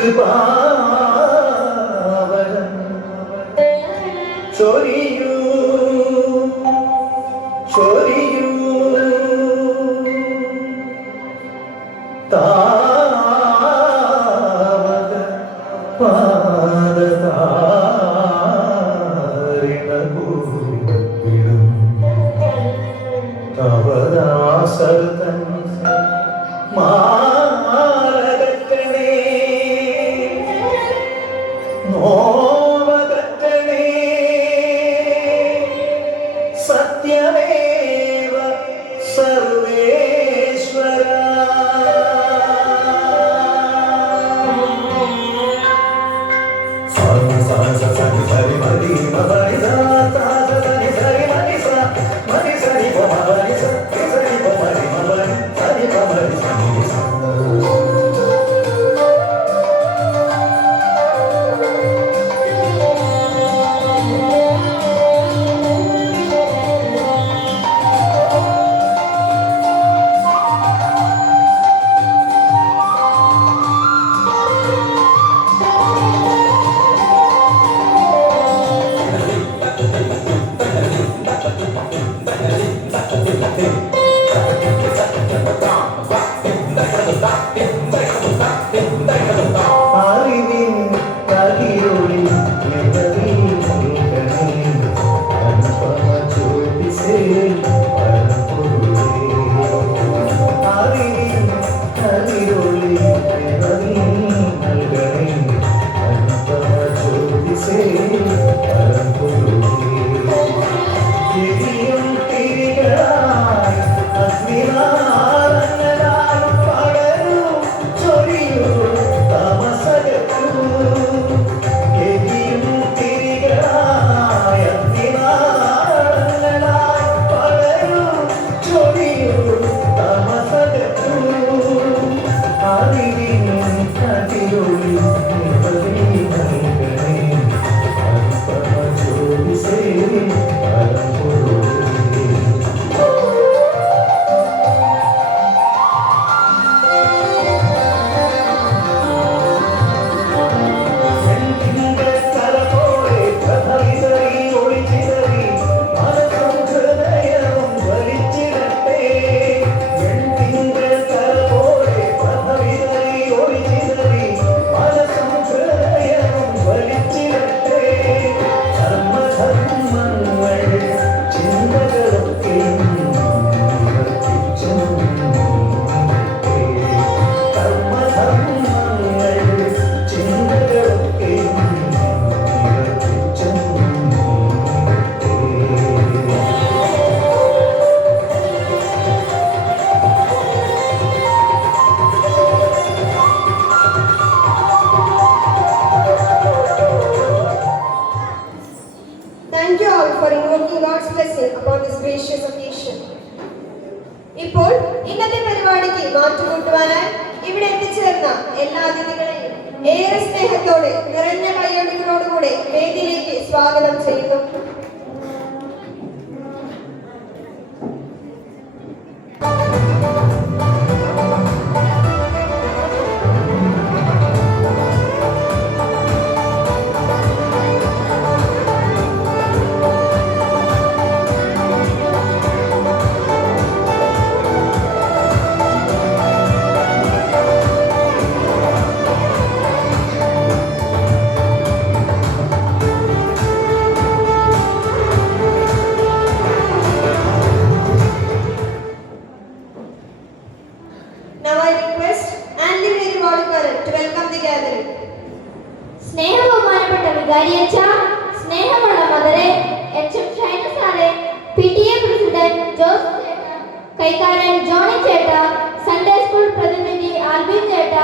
കൃപാവരം ചൊരിയൂ ചൊരിയൂ താവക പാദതാരിണകൂടും തവദാസർതൻ മാലകറ്റണേ നോവകറ്റണേ സത്യമേവ സർവേശ്വര ഇപ്പോൾ ഇന്നത്തെ പരിപാടിക്ക് മാറ്റുകൂട്ടുവാനായി ഇവിടെ എത്തിച്ചേർന്ന എല്ലാ അതിഥികളെയും ഏറെ സ്നേഹത്തോടെ നിറഞ്ഞ കയ്യടികളോടുകൂടെ വേദിയിലേക്ക് സ്വാഗതം ചെയ്യുന്നു. സ്നേഹബഹുമാനപ്പെട്ട വികാരിയച്ഛ, സ്നേഹമുള്ള മദറെ, എച്ച്.എം. ഷൈന സാറെ, PTA പ്രസിഡന്റ് ജോസ് ചേട്ട, കൈക്കാരൻ ജോണി ചേട്ട, സൺഡേ സ്കൂൾ പ്രതിനിധി ആൽബിൻ ചേട്ട,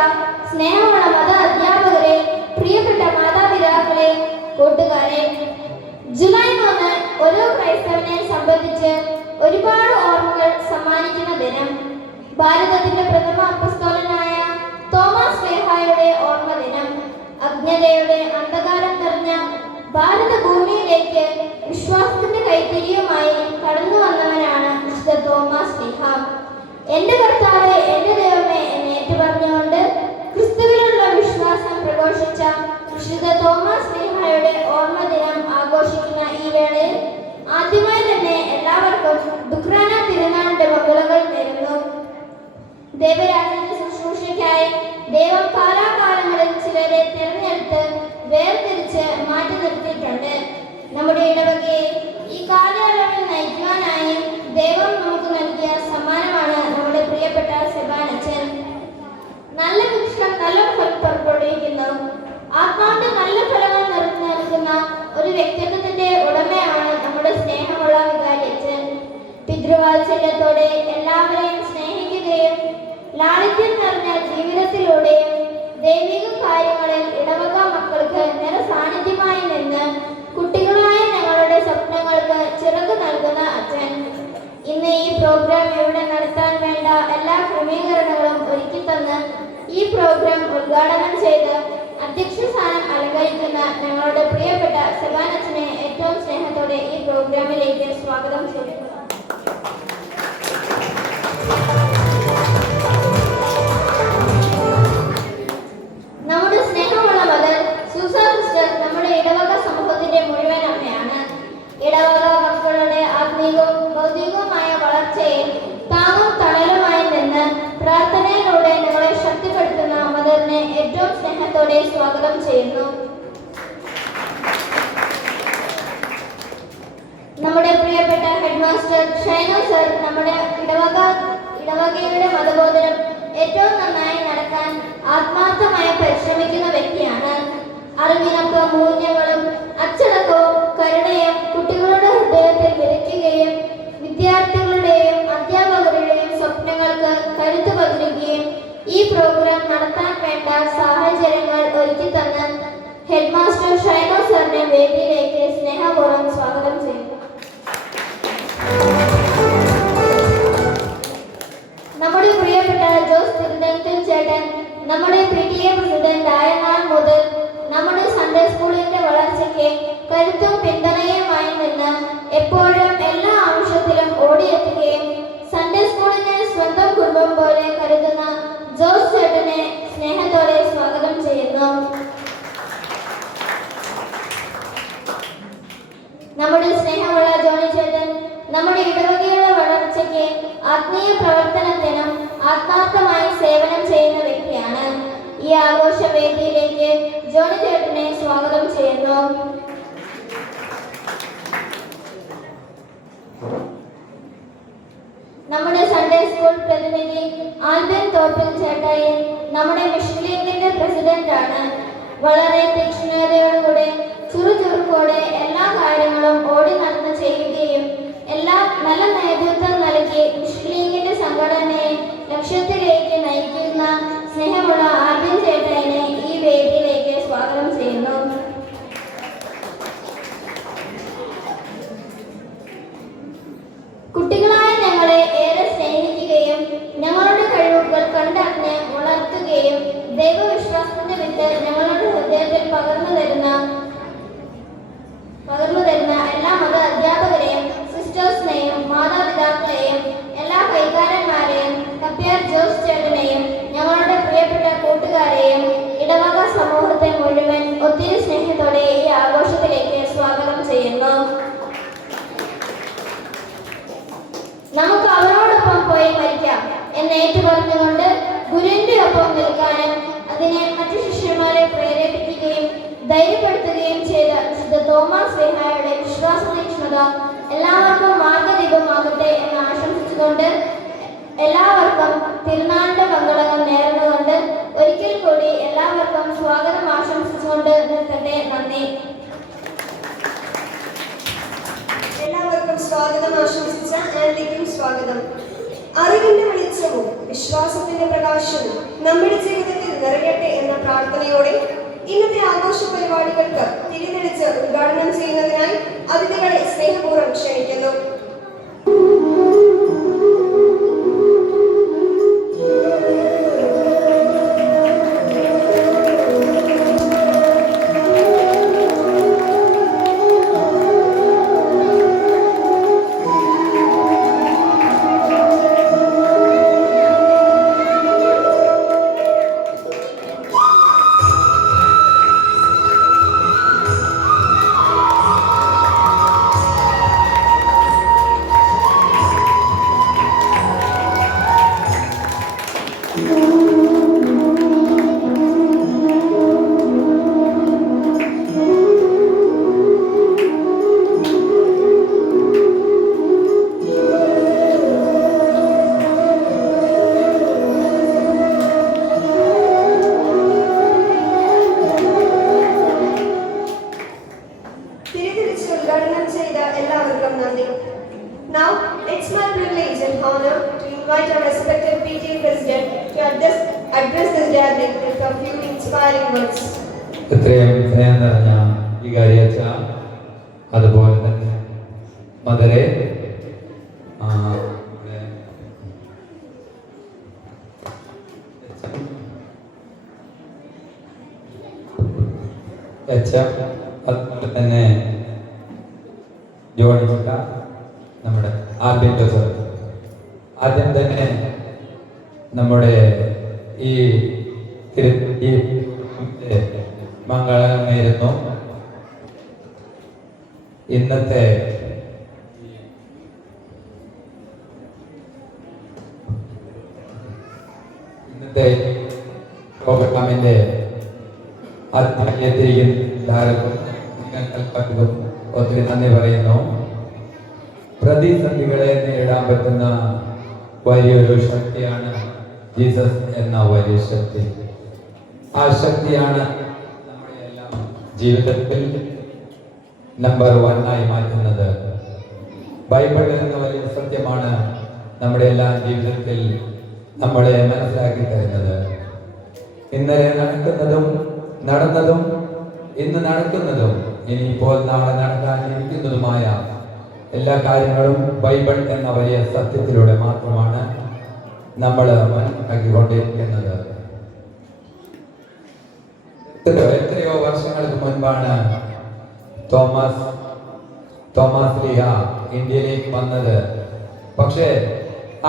സ്നേഹമുള്ള മത അധ്യാപകരെ, പ്രിയപ്പെട്ട മാതാപിതാക്കളെ, കൂട്ടുകാരെ, ജൂലൈ 3 ഓരോ ക്രൈസ്തവനെ സംബന്ധിച്ച് ഒരുപാട് ഓർമ്മകൾ സമ്മാനിക്കുന്ന ദിനം. ഭാരതത്തിന്റെ പ്രഥമ അപ്പസ്തോലനായ തോമസ് സ്ലേഹായുടെ ഓർമ്മ ദിനം. അജ്ഞതയുടെ അന്ധകാരം നിറഞ്ഞ ഭാരതഭൂമിയിലേക്ക് വിശ്വാസത്തിന്റെ കൈത്തിരിയുമായി കടന്നു വന്നവനാണ് വിശുദ്ധ തോമസ് സ്ലീഹ. എന്റെ കർത്താവേ, എന്റെ ദൈവമേ എന്ന് ഏറ്റുപറഞ്ഞുകൊണ്ട് ക്രിസ്തുവിലുള്ള വിശ്വാസം വിളിക്കാനായി ദൈവം കാലാകാലങ്ങളിൽ ചിലരെ തിരഞ്ഞെടുത്ത് വേർതിരിച്ച് മാറ്റി നിർത്തിയിട്ടുണ്ട്. നമ്മുടെ ഇടവകയെ ഈ കാലയളവിൽ നയിക്കുവാനായി ദൈവം നമുക്ക് നൽകിയ സമ്മാനമാണ് നമ്മുടെ പ്രിയപ്പെട്ട സെബാൻ അച്ഛൻ. നല്ല വൃക്ഷം നല്ല ഫലം പുറപ്പെടുവിക്കുന്നു. ആത്മാവിന്റെ നല്ല ഫലങ്ങൾ നിറഞ്ഞു നിൽക്കുന്ന ഒരു വ്യക്തിത്വത്തിന്റെ ഉടമയാണ് നമ്മുടെ സ്നേഹമുള്ള വികാരി അച്ഛൻ. പിതൃവാത്സല്യത്തോടെ എല്ലാവരെയും സ്നേഹിക്കുകയും ലാളിത്യം നിറഞ്ഞ ജീവിതത്തിലൂടെയും ദൈവിക കാര്യങ്ങളിൽ ഇടവക മക്കൾക്ക് നിറസാന്നിധ്യമായി നിന്ന് കുട്ടികളായ ഞങ്ങളുടെ സ്വപ്നങ്ങൾക്ക് ചിറക് നൽകുന്ന അച്ഛൻ. ഇന്ന് ഈ പ്രോഗ്രാം ഇവിടെ നടത്താൻ വേണ്ട എല്ലാ ക്രമീകരണങ്ങളും ഒരുക്കി തന്ന് ഈ പ്രോഗ്രാം ഉദ്ഘാടനം ചെയ്ത് അധ്യക്ഷ സ്ഥാനം അലങ്കരിക്കുന്ന ഞങ്ങളുടെ പ്രിയപ്പെട്ട സെബാൻ അച്ഛനെ ഏറ്റവും സ്നേഹത്തോടെ ഈ പ്രോഗ്രാമിലേക്ക് സ്വാഗതം ചെയ്യുന്നു. നമ്മുടെ സ്നേഹമുള്ള മദർ സൂസ സിസ്റ്റർ നമ്മുടെ ഇടവക സമൂഹത്തിന്റെ മുഴുവൻ അമ്മയാണ്. ഇടവക മക്കളുടെ ആത്മീയവും ഭൗതികവുമായ വളർച്ചയെ താങ്ങും തണലുമായി നിന്ന് പ്രാർത്ഥനയിലൂടെ ഞങ്ങളെ ശക്തിപ്പെടുത്തുന്ന മദറിനെ ഏറ്റവും സ്നേഹത്തോടെ സ്വാഗതം ചെയ്യുന്നു. നമ്മുടെ പ്രിയപ്പെട്ട ഹെഡ് മാസ്റ്റർ ഷൈനോ സർ നമ്മുടെ ഇടവകയുടെ മതബോധനം ഏറ്റവും നന്നായി നടക്കാൻ ആത്മാർത്ഥമായി പരിശ്രമിക്കുന്ന വ്യക്തിയാണ്. അറിവിനൊപ്പം മൂല്യങ്ങളും അച്ചടക്കവും കരുണയും കുട്ടികളുടെ ഹൃദയത്തിൽ വിതയ്ക്കുകയും വിദ്യാർത്ഥികളുടെയും അധ്യാപകരുടെയും സ്വപ്നങ്ങൾക്ക് കരുത്തു പകരുകയും ഈ പ്രോഗ്രാം നടത്താൻ വേണ്ട സാഹചര്യങ്ങൾ ഒരുക്കി തന്ന് ഹെഡ് മാസ്റ്റർ ഷൈനോ സാറിനെ വേദിയിലേക്ക് സ്നേഹപൂർവ്വം സ്വാഗതം ചെയ്യുന്നു. നമ്മുടെ പ്രിയപ്പെട്ട ജോസ് തിരുനെൽത്തിൽ ചേട്ടൻ നമ്മുടെ PTA പ്രസിഡന്റ് ആയ നാൾ മുതൽ നമ്മുടെ സൺഡേ സ്കൂളിന്റെ വളർച്ചയ്ക്ക് കരുത്തും പിന്തുണയുമായി നിന്ന് എപ്പോഴും എല്ലാ ആവശ്യത്തിലും ഓടിയെത്തുകയും സൺഡേ സ്കൂളിനെ സ്വന്തം കുടുംബം പോലെ കരുതുന്ന ജോസ് ചേട്ടനെ സ്നേഹത്തോടെ സ്വാഗതം ചെയ്യുന്നു. നമ്മുടെ സ്നേഹമുള്ള ജോണി ചേട്ടൻ നമ്മുടെ ഇടവകയുടെ വളർച്ചയ്ക്ക് ആത്മീയ പ്രവർത്തനത്തിനും ആത്മാർത്ഥമായി സേവനം ചെയ്യുന്ന വ്യക്തിയാണ്. ഈ ആഘോഷ വേദിയിലേക്ക് ജോണി ചേട്ടനെ സ്വാഗതം ചെയ്യുന്നു. നമ്മുടെ സൺഡേ സ്കൂൾ പ്രതിനിധി ആൽബിൻ തോപ്പിൽ ചേട്ടായി നമ്മുടെ മിഷൻ ലീഗിന്റെ പ്രസിഡന്റ് ആണ്. വളരെ തീക്ഷ്ണതയോടുകൂടെ ചുറുചുറുക്കോടെ എല്ലാ കാര്യങ്ങളും ഓടി നടന്ന് ചെയ്യുകയും നല്ല നേതൃത്വം നൽകി മിഷൻ ലീഗിന്റെ സംഘടനയെ ലക്ഷ്യത്തിലേക്ക് നയിക്കുന്ന സ്നേഹമുള്ള ആൽബിൻ ചേട്ടായിനെ ഈ വേദിയിലേക്ക് സ്വാഗതം ചെയ്യുന്നു. കുട്ടികളായ ഞങ്ങളെ ഏറെ സ്നേഹിക്കുകയും ഞങ്ങളുടെ കഴിവുകൾ കണ്ടറിഞ്ഞ് വളർത്തുകയും ദൈവവിശ്വാസത്തിന്റെ വിത്ത് ഞങ്ങളുടെ ഹൃദയത്തിൽ പകർന്നു തരുന്ന എല്ലാ മത അധ്യാപകരെയും സിസ്റ്റേഴ്സിനെയും മാതാപിതാക്കളെയും എല്ലാ കൈകാരന്മാരെയും കപ്പ്യാർ ജോസ് ചേട്ടനെയും ഞങ്ങളുടെ പ്രിയപ്പെട്ട കൂട്ടുകാരെയും ഇടവക സമൂഹത്തെ മുഴുവൻ ഒത്തിരി സ്നേഹത്തോടെ ഈ ആഘോഷത്തിലേക്ക് സ്വാഗതം ചെയ്യുന്നു. നമുക്ക് അവരോടൊപ്പം പോയി മരിക്കാം എന്ന് ഏറ്റുപറഞ്ഞുകൊണ്ട് ഗുരുവിന്റെ ഒപ്പം നിൽക്കാനും അതിനെ മറ്റു ശിഷ്യന്മാരെ പ്രേരിപ്പിക്കുകയും ധൈര്യപ്പെടുത്തുകയും ചെയ്ത വിശുദ്ധ തോമസ് ശ്ലീഹായുടെ വിശ്വാസ തീക്ഷ്ണത എല്ലാവർക്കും മാർഗദീപമാകട്ടെ എന്ന് ആശംസിച്ചുകൊണ്ട് എല്ലാവർക്കും തിരുനാളിന്റെ മംഗളങ്ങൾ നേർന്നുകൊണ്ട് ഒരിക്കൽ കൂടി എല്ലാവർക്കും സ്വാഗതം ആശംസിച്ചുകൊണ്ട് നിർത്തട്ടെ. നന്ദി. എല്ലാവർക്കും സ്വാഗതം ആശംസിച്ച ആന്റിക്കും സ്വാഗതം. അറിവിന്റെ വെളിച്ചവും വിശ്വാസത്തിന്റെ പ്രകാശവും നമ്മുടെ ജീവിതത്തിൽ നിറയട്ടെ എന്ന പ്രാർത്ഥനയോടെ ഇന്നത്തെ ആഘോഷ പരിപാടികൾക്ക് തിരിതെളിച്ച് ഉദ്ഘാടനം ചെയ്യുന്നതിനായി അതിഥികളെ സ്നേഹപൂർവ്വം ക്ഷണിക്കുന്നു. Derek with a few inspiring words. ഇത്രയും സ്നേഹം നിറഞ്ഞ വികാരിയച്ച, അതുപോലെ തന്നെ മദരെ, അതുപോലെ തന്നെ ജോണിച്ചിട്ട, നമ്മുടെ ആർബിൻഡോ സർ, ആദ്യം തന്നെ നമ്മുടെ ഈ മംഗളം നേരുന്നു. ഇന്നത്തെ പ്രോഗ്രാമിന്റെ എല്ലാവർക്കും ഒത്തിരി നന്ദി പറയുന്നു. പ്രതിസന്ധികളെ നേരിടാൻ പറ്റുന്ന വലിയൊരു ശക്തിയാണ് ജീസസ് എന്ന വലിയ ശക്തി. ആ ശക്തിയാണ് നമ്മുടെ എല്ലാം ജീവിതത്തിൽ നമ്പർ 1 ആയി മാറ്റുന്നത്. ബൈബിൾ എന്ന വലിയ സത്യമാണ് നമ്മുടെ എല്ലാ ജീവിതത്തിൽ നമ്മളെ മനസ്സിലാക്കി തരുന്നത്. ഇന്നലെ നടക്കുന്നതും നടന്നതും ഇന്ന് നടക്കുന്നതും ഇനിയിപ്പോൾ നാളെ നടക്കാനിരിക്കുന്നതുമായ എല്ലാ കാര്യങ്ങളും ബൈബിൾ എന്ന വലിയ സത്യത്തിലൂടെ മാത്രമാണ് നമ്മൾ മനസ്സിലാക്കിക്കൊണ്ടിരിക്കുന്നത്. എത്രയോ വർഷങ്ങൾക്ക് മുൻപാണ് തോമസ് ലീഹ ഇന്ത്യയിലേക്ക് വന്നത്. പക്ഷേ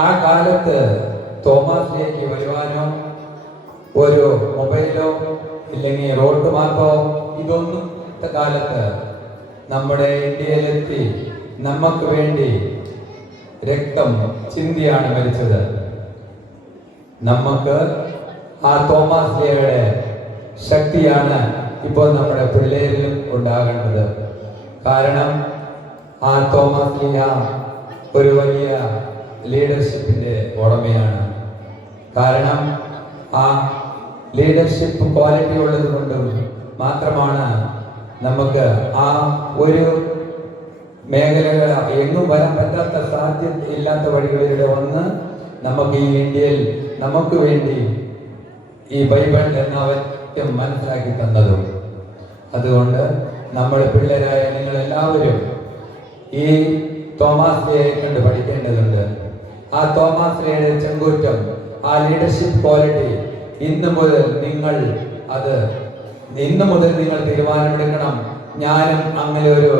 ആ കാലത്ത് തോമസ് ലീഹയ്ക്ക് വരുവാനോ ഒരു മൊബൈലോ ഇല്ലെങ്കിൽ റോഡ് മാർഗോ ഇതൊന്നും കാലത്ത് നമ്മുടെ ഇന്ത്യയിലെത്തി നമുക്ക് വേണ്ടി രക്തം ചിന്തിയാണ് മരിച്ചത്. നമുക്ക് ആ തോമസ് ലീഹയുടെ ശക്തിയാണ് ഇപ്പോൾ നമ്മുടെ പിള്ളേരിലും ഉണ്ടാകേണ്ടത്. കാരണം ആ തോമസ് ലീഹ ഒരു വലിയ ലീഡർഷിപ്പിന്റെ ഉടമയാണ്. കാരണം ആ ലീഡർഷിപ്പ് ക്വാളിറ്റി ഉള്ളത് കൊണ്ടും മാത്രമാണ് നമുക്ക് ആ ഒരു മേഖലകൾ എങ്ങും വരാൻ പറ്റാത്ത സാധ്യത ഇല്ലാത്ത വഴികളിലൂടെ വന്ന് നമുക്ക് ഈ ഇന്ത്യയിൽ നമുക്ക് വേണ്ടി ഈ ബൈബിൾ എന്ന വാക്യം മനസ്സിലാക്കി തന്നതും. അതുകൊണ്ട് നമ്മുടെ പിള്ളേരായ നിങ്ങൾ എല്ലാവരും ഈ തോമസ് ലീഹയെ കണ്ട് പഠിക്കേണ്ടതുണ്ട്. ആ തോമസ് ലീഹയുടെ ചെങ്കൂറ്റം, ആ ലീഡർഷിപ്പ് ക്വാളിറ്റി ഇന്ന് മുതൽ നിങ്ങൾ തീരുമാനമെടുക്കണം. ഞാനും അങ്ങനെ ഒരു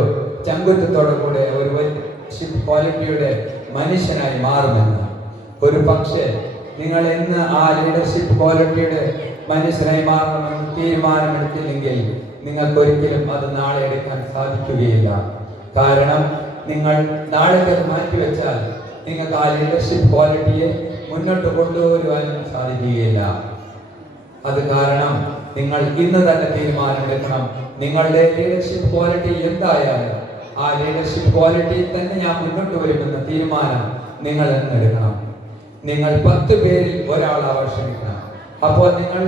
ചങ്കുറ്റത്തോടെ കൂടെ ഒരു ലീഡർഷിപ്പ് ക്വാളിറ്റിയുടെ മനുഷ്യനായി മാറുമെന്ന്. ഒരു പക്ഷേ നിങ്ങൾ ഇന്ന് ആ ലീഡർഷിപ്പ് ക്വാളിറ്റിയുടെ മനുഷ്യനായി മാറണമെന്ന് തീരുമാനമെടുത്തില്ലെങ്കിൽ നിങ്ങൾക്ക് ഒരിക്കലും അത് നാളെ എടുക്കാൻ സാധിക്കുകയില്ല. കാരണം നിങ്ങൾ നാളെ മാറ്റിവെച്ചാൽ നിങ്ങൾക്ക് ആ ലീഡർഷിപ്പ് ക്വാളിറ്റിയെ മുന്നോട്ട് കൊണ്ടുവരുവാനും സാധിക്കുകയില്ല. അത് കാരണം നിങ്ങൾ ഇന്ന് തന്നെ തീരുമാനമെടുക്കണം. നിങ്ങളുടെ ലീഡർഷിപ്പ് ക്വാളിറ്റി എന്തായാലും ആ ലീഡർഷിപ്പ് ക്വാളിറ്റി തന്നെ ഞാൻ മുന്നോട്ട് വരുമെന്ന തീരുമാനം നിങ്ങൾ എടുക്കണം. നിങ്ങൾ 10 പേരിൽ ഒരാളാവാൻ ശ്രമിക്കണം. അപ്പോൾ നിങ്ങൾ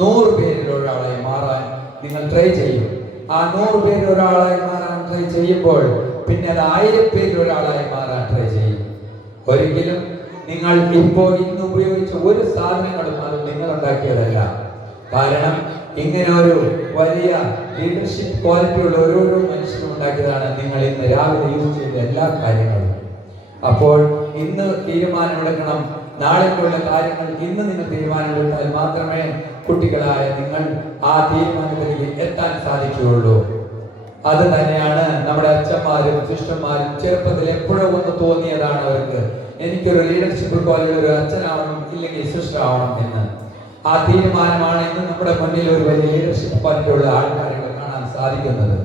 100 പേരിൽ ഒരാളായി മാറാൻ നിങ്ങൾ ട്രൈ ചെയ്യും. ആ 100 പേരിൽ ഒരാളായി മാറാൻ ട്രൈ ചെയ്യുമ്പോൾ പിന്നെ അത് 1000 പേരിൽ ഒരാളായി മാറാൻ ട്രൈ ചെയ്യും. ഒരിക്കലും നിങ്ങൾ ഇപ്പോൾ ഇന്ന് ഉപയോഗിച്ച ഒരു സാധനങ്ങളും അത് നിങ്ങൾ ഉണ്ടാക്കിയതല്ല. കാരണം ഇങ്ങനെ ഒരു വലിയ ലീഡർഷിപ്പ് ക്വാളിറ്റി ഉള്ള ഓരോരോ മനുഷ്യരും ഉണ്ടാക്കിയതാണ് നിങ്ങൾ ഇന്ന് രാവിലെ യൂസ് ചെയ്ത എല്ലാ കാര്യങ്ങളും. അപ്പോൾ ഇന്ന് തീരുമാനമെടുക്കണം. നാളേക്കുള്ള കാര്യങ്ങൾ ഇന്ന് നിങ്ങൾ തീരുമാനമെടുത്താൽ മാത്രമേ കുട്ടികളായ നിങ്ങൾ ആ തീരുമാനത്തിലേക്ക് എത്താൻ സാധിക്കുകയുള്ളൂ. അത് തന്നെയാണ് നമ്മുടെ അച്ഛന്മാരും സിസ്റ്റർമാരും ചെറുപ്പത്തിൽ എപ്പോഴോ ഒന്ന് തോന്നിയതാണ് അവർക്ക്, എനിക്കൊരു ലീഡർഷിപ്പ് ക്വാളിറ്റി ഒരു അച്ഛനാവണം ഇല്ലെങ്കിൽ സിസ്റ്റർ ആവണം എന്ന്. ആ തീരുമാനമാണ് ഇന്ന് നമ്മുടെ മുന്നിൽ ഒരു വലിയ ലീഡർഷിപ്പ് ക്വാളിറ്റിയുള്ള ആൾക്കാരെ കാണാൻ സാധിക്കുന്നത്.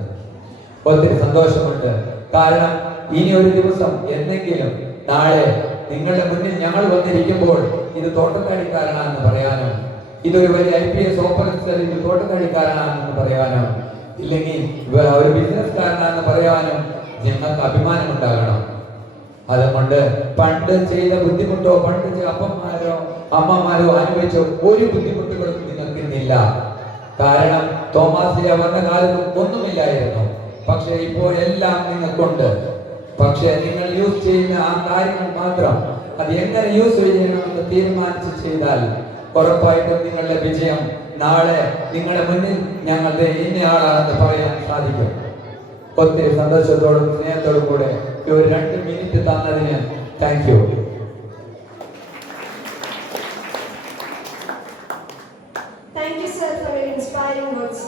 ഒത്തിരി സന്തോഷമുണ്ട്. കാരണം ഇനി ഒരു ദിവസം എന്തെങ്കിലും നാളെ നിങ്ങളുടെ മുന്നിൽ ഞങ്ങൾ വന്നിരിക്കുമ്പോൾ ഇത് തോട്ടക്കാടിക്കാരനാണെന്ന് പറയാനോ, ഇതൊരു വലിയ IPS ഓഫീസർ ഇത് തോട്ടക്കാടിക്കാരനാണെന്ന് പറയാനോ, ഇല്ലെങ്കിൽ ഒരു ബിസിനസ്സുകാരനാണെന്ന് പറയാനോ ഞങ്ങൾക്ക് അഭിമാനമുണ്ടാകണം. അതുകൊണ്ട് പണ്ട് ചെയ്ത ബുദ്ധിമുട്ടോ പണ്ട് അപ്പന്മാരോ അമ്മമാരോ അനുഭവിച്ച ഒരു ബുദ്ധിമുട്ടുകളും നിങ്ങൾക്കിന്നില്ല. കാരണം തോമസ് ലീഹ വന്ന കാലത്ത് ഒന്നുമില്ലായിരുന്നു. പക്ഷെ ഇപ്പോൾ എല്ലാം നിങ്ങൾക്കുണ്ട്. പക്ഷെ നിങ്ങൾ യൂസ് ചെയ്യുന്ന ആ കാര്യങ്ങൾ മാത്രം അത് എങ്ങനെ യൂസ് ചെയ്യണമെന്ന് തീരുമാനിച്ച് ചെയ്താൽ ഉറപ്പായിട്ടും നിങ്ങളുടെ വിജയം നാളെ നിങ്ങളുടെ മുന്നിൽ ഞങ്ങളുടെ ഇന്നയാളാണെന്ന് പറയാൻ സാധിക്കും. ഒത്തിരി സന്തോഷത്തോടും സ്നേഹത്തോടും കൂടെ ഈ ഒരു 2 മിനിറ്റ് തന്നതിന് thank you. Thank you, sir, for your inspiring words.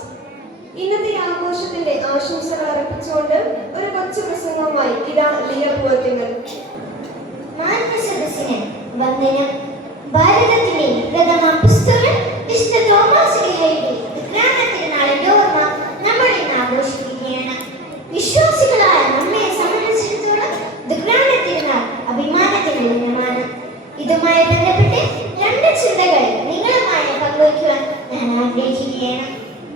ഇന്നത്തെ ആഘോഷത്തിന്റെ ആശംസകൾ അർപ്പിച്ചുകൊണ്ട് ഒരു കൊച്ചു പ്രസംഗവുമായി ഇതാ ലിയ പൂവത്തിങ്ങൽ. മാന്യസദസ്സിന് വന്ദനം. ഭാരതത്തിലെ പ്രഥമ പുസ്തകൻ വിശുദ്ധ തോമസ് ലീഹയുടെ വിജ്ഞാന തിരുനാളിന്റെ ഓർമ്മ നമ്മൾ ഇന്ന് ആഘോഷിക്കുകയാണ്. വിശ്വാസികളായ നമ്മെ സംബന്ധിച്ചിടത്തോളം വിജ്ഞാന തിരുനാൾ അഭിമാനത്തിന്റെ ദിനമാണ്. ഇതുമായി ബന്ധപ്പെട്ട് 2 ചിന്തകൾ നിങ്ങളുമായി പങ്കുവയ്ക്കുവാൻ ഞാൻ ആഗ്രഹിക്കുകയാണ്.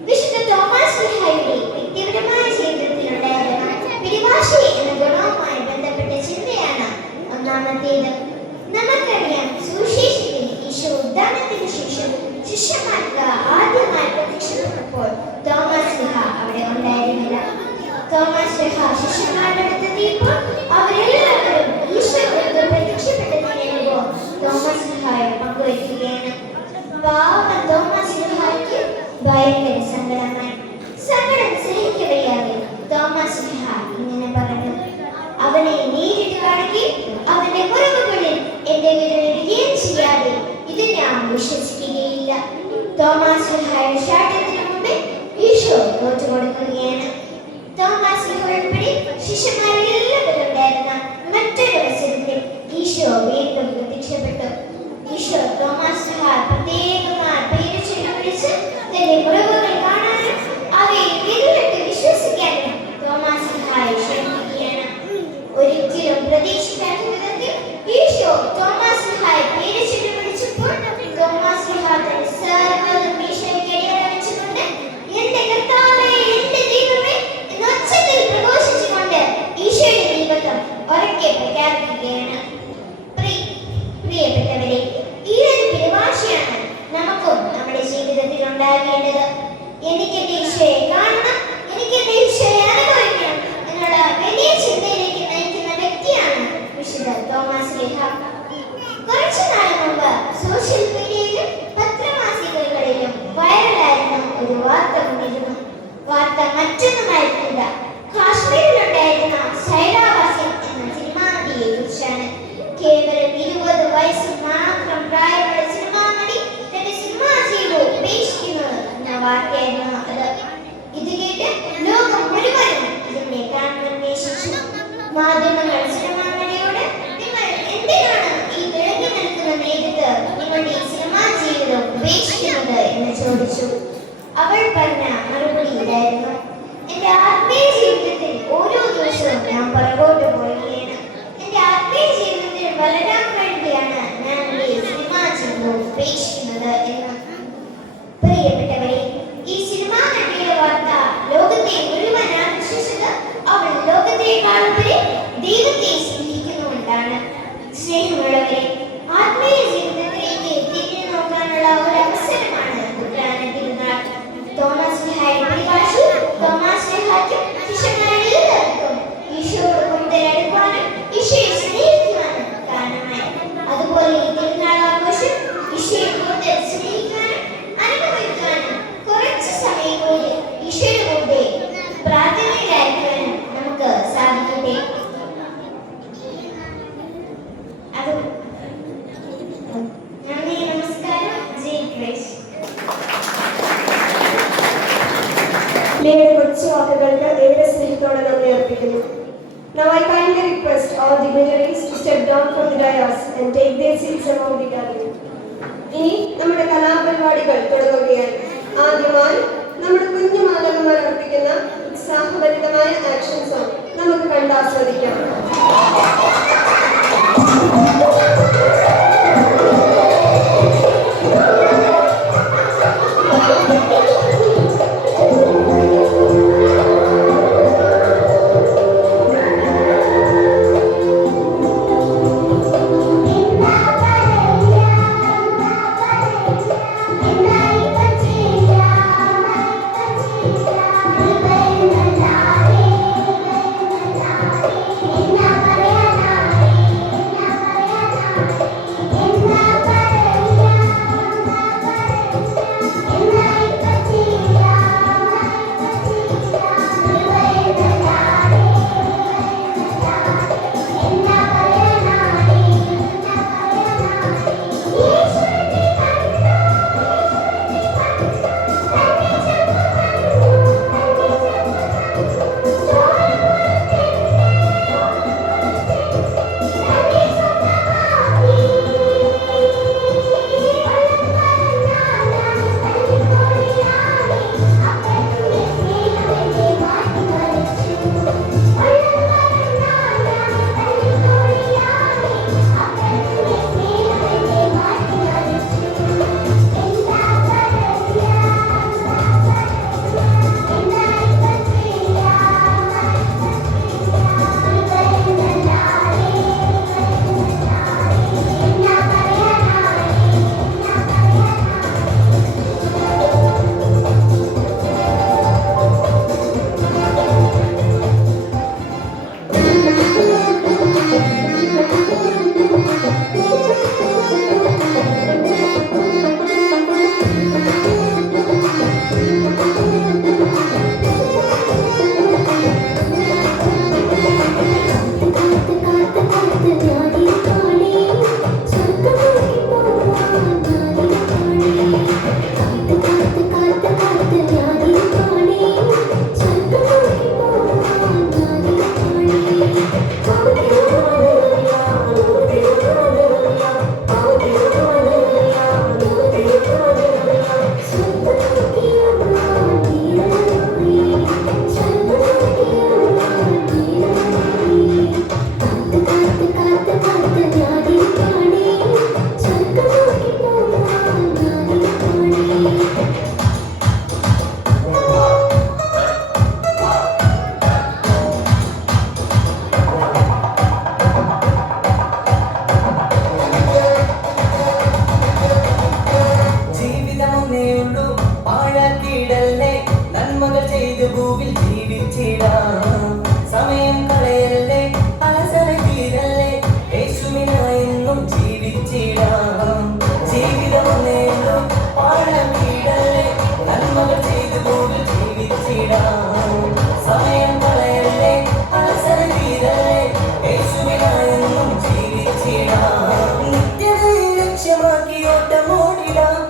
വിശുദ്ധ തോമസ് ലീഹയുടെ വ്യക്തിപരമായ ജീവിതത്തിലുണ്ടായിരുന്ന പിടിവാശി എന്ന ഗുണവുമായി ബന്ധപ്പെട്ട ചിന്തയാണ് ഒന്നാമത്തേത്. നമുക്കറിയാം, സുവിശേഷത്തിൽ ഈശോ ഉദ്ധാനത്തിന് ശേഷം ശിഷ്യന്മാർക്ക് ആദ്യമായി പ്രത്യക്ഷപ്പെട്ടപ്പോൾ തോമസ് ലീഹ അവിടെ ഉണ്ടായിരുന്നില്ല. തോമസ് ലീഹ ശിഷ്യന്മാരുടെ അടുത്തെത്തിയപ്പോൾ അവരെല്ലാവരും ഈശോയ്ക്ക് പ്രത്യക്ഷപ്പെട്ടതിന് അനുഭവം തോമസ് ലീഹയെ പങ്കുവയ്ക്കുകയാണ്. പാവം തോമസ് ലീഹയ്ക്ക് ഭയങ്കര സങ്കടമായി. സങ്കടം സഹിക്കവയ്യാതെ തോമസ് ലീഹ ഇങ്ങനെ പറഞ്ഞു: അവനെ നേരിട്ട് കാണുകയും അവന്റെ കുറവുകളിൽ എന്റെ വിരലിടുകയും ചെയ്യാതെ ഇത് ഞാൻ വിശ്വസിക്കുകയില്ല. തോമസ് ലീഹയുടെ ശാഠ്യത്തിന് മുമ്പേ ഈശോ തോറ്റുകൊടുക്കുകയാണ്. തോമസ് ലീഹ ഉൾപ്പെടെ ശിഷ്യന്മാരെല്ലാവരും ഉണ്ടായിരുന്ന മറ്റൊരു അവസരത്തിൽ ഈശോ വീണ്ടും പ്രത്യക്ഷപ്പെട്ടു. ഈശോ തോമസ് ലീഹ പ്രത്യേകമായി പേര് ചൊല്ലി വിളിച്ച് തന്റെ കുറവുകൾ കാണാനും അവയെ വിരലിട്ട് വിശ്വസിക്കാനും തോമസ് ലീഹയെ ക്ഷണിക്കുകയാണ്. ഒരിക്കലും പ്രതീക്ഷിക്കാത്ത വിധത്തിൽ ഈശോ തോമസ് ലീഹയെ പേര് ചൊല്ലി വിളിച്ചപ്പോൾ തോമസ് ലീഹ തന്റെ സർവ്വതും ഈശോയ്ക്ക് അടിയറവെച്ചുകൊണ്ട് എന്റെ കർത്താവേ, എന്റെ ദൈവമേ എന്ന് ഉച്ചത്തിൽ പ്രഘോഷിച്ചുകൊണ്ട് ഈശോയുടെ ദൈവത്വം ഉറക്കെ പ്രഖ്യാപിക്കുകയാണ്. പ്രിയപ്പെട്ടവരെ, ഈ ഒരു പിടിവാശിയാണ് നമുക്കും നമ്മുടെ ജീവിതത്തിൽ ഉണ്ടാകേണ്ടത്. എനിക്ക് എന്റെ ഈശോയെ കാണണം, എനിക്ക് എന്റെ ഈശോയെ അനുഭവിക്കണം എന്നുള്ള വലിയ ചിന്തയിലേക്ക് നയിക്കുന്ന വ്യക്തിയാണ് വിശുദ്ധ തോമസ് ലീഹ. കുറച്ചു നാൾ മുമ്പ് സോഷ്യൽ മീഡിയയിലും പത്രമാസികകളിലും വൈറലായിരുന്ന ഒരു വാർത്ത വന്നിരുന്നു. വാർത്ത മറ്റൊന്നുമായിരുന്നില്ല, കാശ്മീരിലുണ്ടായിരുന്ന സൈറാവാസിൻ എന്ന സിനിമാ നടിയെ കുറിച്ചാണ്. കേവലം 20 വയസ്സ് മാത്രം പ്രായമുള്ള സിനിമാ നടി തന്റെ സിനിമാ ജീവിതം ഉപേക്ഷിക്കുന്നു എന്ന വാർത്തയായിരുന്നു അത്. ഇത് കേട്ട് ലോകം മുഴുവനും ഇതിന്റെ കാണുന്നേഷിച്ചു. മാധ്യമങ്ങൾ സിനിമാ നടിയോട് നിങ്ങൾ എന്തിനാണ് ഈ തിളങ്ങി നിൽക്കുന്ന നേരത്ത് നിങ്ങളുടെ ഈ സിനിമാ ജീവിതം ഉപേക്ഷിക്കുന്നത് എന്ന് ചോദിച്ചു. അവൾ പറഞ്ഞ മറുപടി ഇതായിരുന്നു: എന്റെ ആത്മീയ ജീവിതത്തിൽ ഓരോ ദിവസവും ഞാൻ പുറകോട്ട് പോവുകയാണ്. എന്റെ ആത്മീയ ജീവിതത്തിൽ വളരാൻ വേണ്ടിയാണ് ഞാൻ എന്റെ സിനിമാ ജീവിതം ഉപേക്ഷിക്കുന്നത് എന്ന്. പ്രിയപ്പെട്ടവരെ, ഈ സിനിമാ നടിയുടെ വാർത്ത ലോകത്തെ മുഴുവൻ ആകർഷിച്ചത് അവൾ ലോകത്തെക്കാളുപരി ദൈവത്തെ സ്നേഹിക്കുന്നുകൊണ്ടാണ്. സ്നേഹമുള്ളവരെ, ആത്മീയ ജീവിതത്തിലേക്ക് തിരിഞ്ഞു നോക്കാനുള്ള ഒരു അവസരമാണ് ഉദ്ധാന തിരുനാൾ. തോമസ് ലീഹയുടെ പിടിവാശി തോമസ് ലീഹയ്ക്കും ശിഷ്യന്മാരെല്ലാവർക്കും ഈശോയോട് കൂടുതൽ അടുക്കാനും ഈശോയെ സ്നേഹിക്കുവാനും കാരണമായി. അതുപോലെ ഈ തിരുനാൾ ആഘോഷം ഈശോയെ കൂടുതൽ സ്നേഹിക്കാനും അനുഭവിക്കാനും കുറച്ച് സമയം കൂടി ഈശോയുടെ കൂടെ പ്രാർത്ഥനയിലായിരിക്കാനും നമുക്ക് സാധിക്കട്ടെ. നന്ദി, നമസ്കാരം, ജയ് ക്രിസ്തു. ലിയയുടെ കൊച്ചു വാക്കുകൾക്ക് ഏറെ സ്നേഹത്തോടെ നന്ദി അർപ്പിക്കുന്നു. Now I kindly request all dignitaries to step down from the dais and take their seats among the gathering. ഇനി നമ്മുടെ കലാപരിപാടികൾ തുടങ്ങുകയാണ്. ആദ്യമായി നമ്മുടെ കുഞ്ഞു മാതൃകമാർ അർപ്പിക്കുന്ന ഉത്സാഹഭരിതമായ ആക്ഷൻ സോങ് നമുക്ക് കണ്ടാസ്വദിക്കാം. ജീവിച്ചിടാം. സമയം കളയല്ലേ, അലസത തീരല്ലേ, യേശുവിനായെന്നും ജീവിച്ചിടാം. ജീവിതമൊന്നേന്നും പാടം വീടല്ലേ, നന്മകൾ ചെയ്തു പോലും ജീവിച്ചിടാം. സമയം കളയല്ലേ, അലസത തീരല്ലേ, യേശുവിനായെന്നും ജീവിച്ചിടാം. നിത്യതയെ ലക്ഷ്യമാക്കി ഓട്ടമോടിടാം,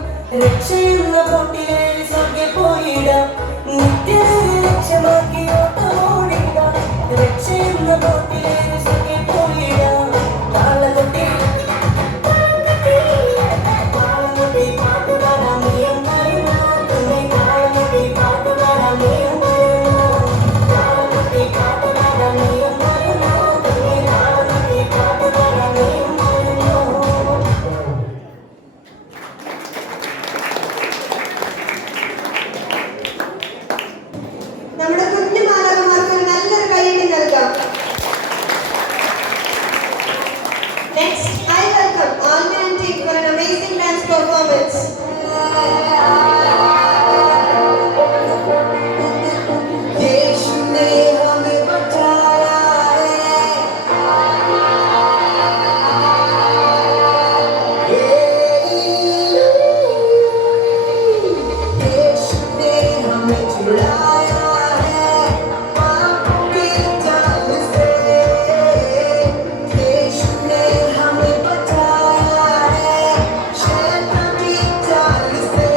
രക്ഷയെന്ന പോട്ടിലേൽ സ്വർഗ്ഗെ പോയിടാം. നിത്യതയെ ലക്ഷ്യമാക്കി ഓട്ടമോടിടാം, രക്ഷയെന്ന പോട്ടിലേൽ സ്വർഗ്ഗെ പോയിടാം. താളകൊട്ടി താളകൊട്ടി പാട്ടുപാടാം നീയും വരുന്നു, തുമ്പി താളകൊട്ടി പാട്ടുപാടാം നീയും വരുന്നു. താളകൊട്ടി പാട്ടുപാടാം നീയും വരുന്നു, തുമ്പി താളകൊട്ടി പാട്ടുപാടാം നീയും വരുന്നു. നമ്മുടെ കുഞ്ഞു മാതാക്കന്മാർക്ക് ഒരു നല്ലൊരു കൈയ്യടി നൽകാം. Next, I welcome Alma and Tik for an amazing dance performance. यीशु ने हमें बचाया है, यीशु ने हमें छुड़ाया है पापों के जाल से। यीशु ने हमें बचाया है शैतान की चाल से।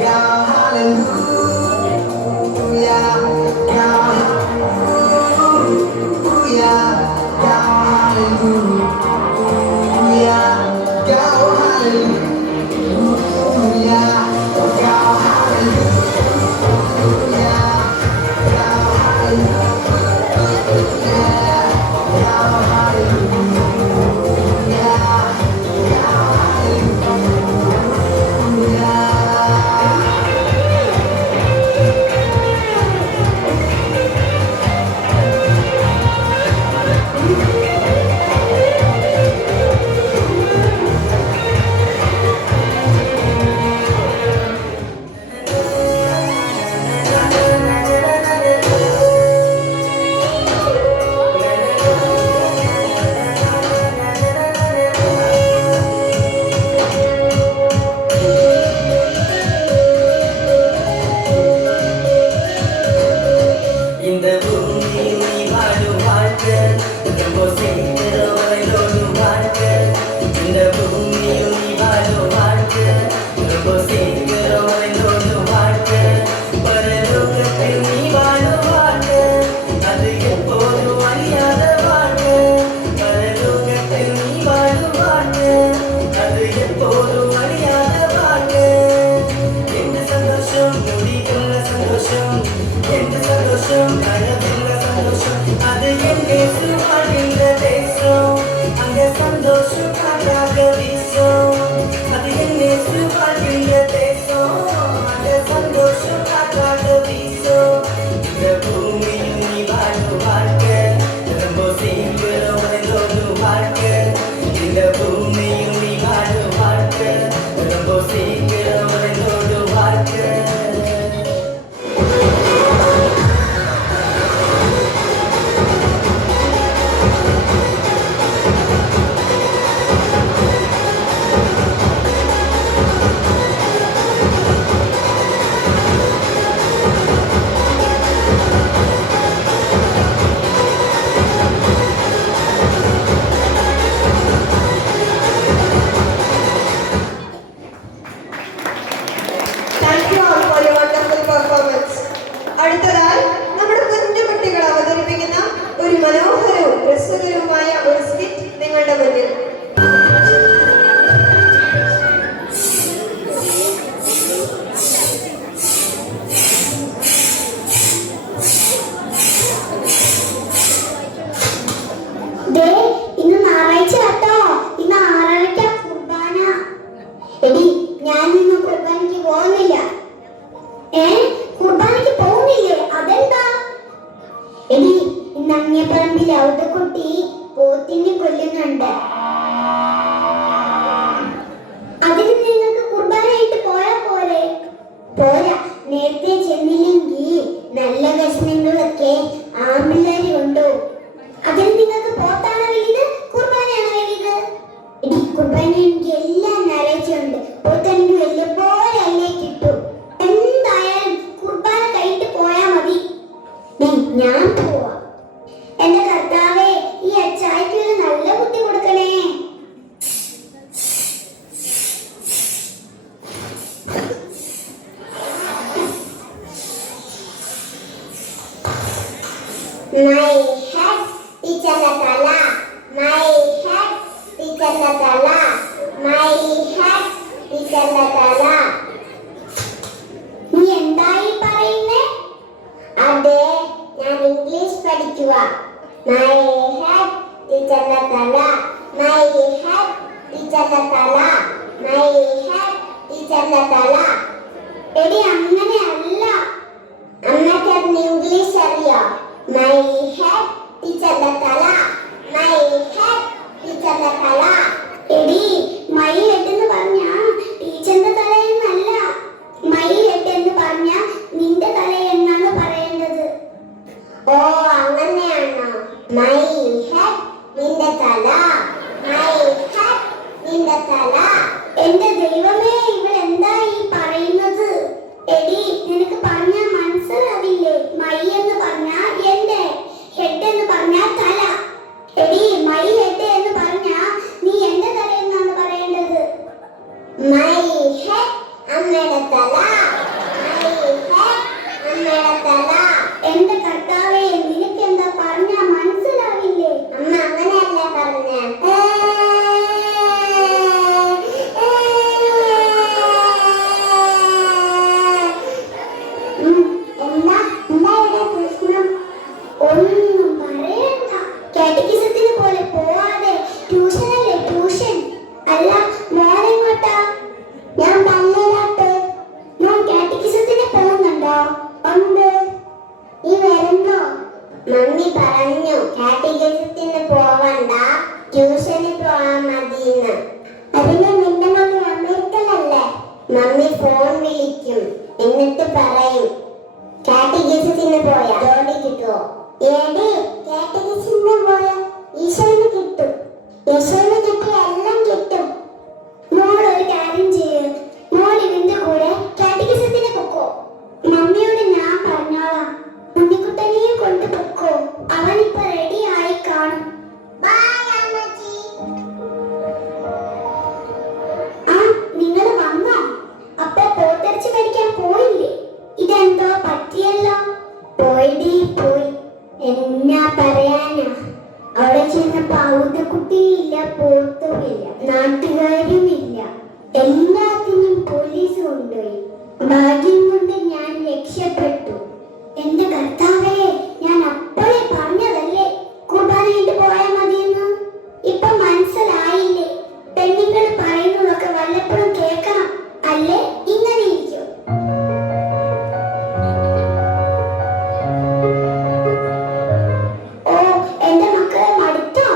क्या हालेलुया, क्या हालेलुया, क्या हालेलुया, क्या हालेलुया, क्या हालेलुया, क्या இந்த பூமியில் நீ வாழும் வாழ்க்கை ரொம்ப சீக்கிரம் வரைந்தோடும் வாழ்க்கை. இந்த பூமியில் நீ வாழும் வாழ்க்கை ரொம்ப சீக்கிரம் வரைந்தோடும் வாழ்க்கை. பரலோகத்தில் நீ வாழும் வாழ்க்கை அது எப்போதும் அழியாத வாழ்க்கை. பரலோகத்தில் நீ வாழும் வாழ்க்கை அது எப்போதும் அழியாத வாழ்க்கை. எந்த சந்தோஷம் முடிவுள்ள சந்தோஷம், எந்த சந்தோஷம் அழகுள்ள சந்தோஷம், அது என் இயேசு வாழ்கின்ற தேசம். அங்க சந்தோஷம் காற்றாக வீசும், அது என் இயேசு வாழ்கின்ற தேசம். அங்க சந்தோஷம் காற்றாக வீசும். இந்த பூமியில் நீ வாழும் வாழ்க்கை ரொம்ப சீக்கிரம் வரைந்தோடும் வாழ்க்கை. இந்த பூமியில் நீ வாழும் வாழ்க்கை ரொம்ப சீக்கிரம் வரைந்தோடும் வாழ்க்கை. Thank you all for your wonderful performance. അടുത്തതായി നമ്മുടെ കുഞ്ഞു കുട്ടികൾ അവതരിപ്പിക്കുന്ന ഒരു മനോഹരവും രസകരവുമായ ഒരു സ്കിറ്റ് നിങ്ങളുടെ മുന്നിൽ. ഇന്ന് ഞായറാഴ്ച കേട്ടോ, ഇന്ന് 6:30 കുർബാന. എടി, ഞാൻ ഇന്ന് കുർബാനയ്ക്ക് പോകുന്നില്ല. കുർബാനയ്ക്ക് പോകുന്നില്ലേ? അതെന്താ? എടി, ഇന്ന് അങ്ങേപ്പറമ്പിൽ ഔതക്കുട്ടി പോത്തിനെ കൊല്ലുന്നുണ്ട്. അതിന് നിങ്ങൾക്ക് കുർബാനയായിട്ട് പോയാ പോരെ? പോരാ, നേരത്തെ ചെന്നില്ലെങ്കിൽ My head, ടീച്ചറിന്റെ തല. My head, ടീച്ചറിന്റെ തല. My head, ടീച്ചറിന്റെ തല. നീ എന്തായി പറയുന്നേ? അതെ, ഞാൻ ഇംഗ്ലീഷ് പഠിക്കുക. My head, ടീച്ചറിന്റെ തല. My head, ടീച്ചറിന്റെ തല. My head, ടീച്ചറിന്റെ തല. എടി അങ്ങനെയല്ല, അമ്മയ്ക്ക് അതിന് ഇംഗ്ലീഷ് അറിയോ? My head, ടീച്ചറിന്റെ തല. My head, ടീച്ചറിന്റെ തല. എടി my head എന്ന് പറഞ്ഞാ ടീച്ചറിന്റെ തല എന്നല്ല. My head എന്ന് പറഞ്ഞാ നിന്റെ തല എന്നാണ് പറയേണ്ടത്. ഓ അങ്ങനെയാണോ? My head, നിന്റെ തല. My head, നിന്റെ തല. എന്റെ ദൈവമേ, ഇവൾ എന്താ ഈ പറയുന്നത്? എടി നിനക്ക് പറഞ്ഞാ മനസ്സിലാവില്ലേ? മൈ എന്ന് പറഞ്ഞാ എന്റെ, ഹെഡ് എന്ന് പറഞ്ഞാ തല. എടി മൈ ഹെഡ് എന്ന് പറഞ്ഞാ നീ എന്റെ തല എന്നാണ് പറയേണ്ടത്. മൈ ഹെഡ്, അമ്മയുടെ തല. മൈ ഹെഡ്, അമ്മയുടെ തല. എന്റെ കർത്താവേ, നിനക്ക് എന്താ പറഞ്ഞാ മനസ്സിലാവില്ലേ? അമ്മ അങ്ങനെയല്ല പറഞ്ഞ. ഒന്നും പറയണ്ട. കാറ്റഗിസത്തിന് പോലെ പോവാതെ ട്യൂഷനല്ലേ ട്യൂഷൻ. അല്ല മോനെങ്ങോട്ടാ? ഞാൻ പല്ലരാട്ട്. ഞാൻ കാറ്റഗിസത്തിന് പോകുന്നുണ്ടോ? ഉണ്ട്. നീ വരുന്നോ? മമ്മി പറഞ്ഞു കാറ്റഗിസത്തിന് പോവണ്ട, ട്യൂഷന് പോവാൻ മതിന്ന്. അതിന് നിന്റെ മമ്മി അമേരിക്കയിലല്ലേ? മമ്മി ഫോൺ വിളിക്കും, എന്നിട്ട് പറയും കാറ്റഗിസത്തിന് പോയാ ജോലി കിട്ടുമോ? ഏടി കാറ്റഗിസത്തിന് പോയാ ഈശോന് കിട്ടും. ഈശോന് കിട്ടിയ എല്ലാം കിട്ടും. മോൾ ഒരു കാര്യം ചെയ്യ്, മോൾ ഇതിന്റെ കൂടെ കാറ്റഗിസത്തിന് പൊക്കോ. മമ്മിയോട് ഞാൻ പറഞ്ഞോളാം. ഉണ്ണിക്കുട്ടനെയും കൊണ്ട് പൊക്കോ, അവനിപ്പോ റെഡി ആയി കാണും. ആ നിങ്ങൾ വന്നോ? അപ്പൊ പോത്തിറച്ചി മേടിക്കാൻ പോയില്ലേ? ഇതെന്തോ പറ്റിയല്ലോ. പോയി എന്നാ പറയാനാ? അവിടെ ചെന്നപ്പോ ഔതക്കുട്ടിയില്ല, പോത്തുമില്ല, നാട്ടുകാരുമില്ല. എല്ലാത്തിനും പോലീസ് കൊണ്ടുപോയി. ഭാഗ്യം കൊണ്ട് ഞാൻ രക്ഷപ്പെട്ടു. എന്റെ കർത്താവേ, ഞാൻ അപ്പോഴേ പറഞ്ഞതല്ലേ കുർബാനയിട്ട് പോയാൽ മതിയെന്ന്. ഇപ്പൊ മനസ്സിലായില്ലേ? പെണ്ണുങ്ങൾ പറയുന്നതൊക്കെ വല്ലപ്പോഴും കേൾക്കണം, അല്ലേ ഇങ്ങനെ ഇരിക്കും. ഓ എന്റെ മക്കളെ മടുത്തോ?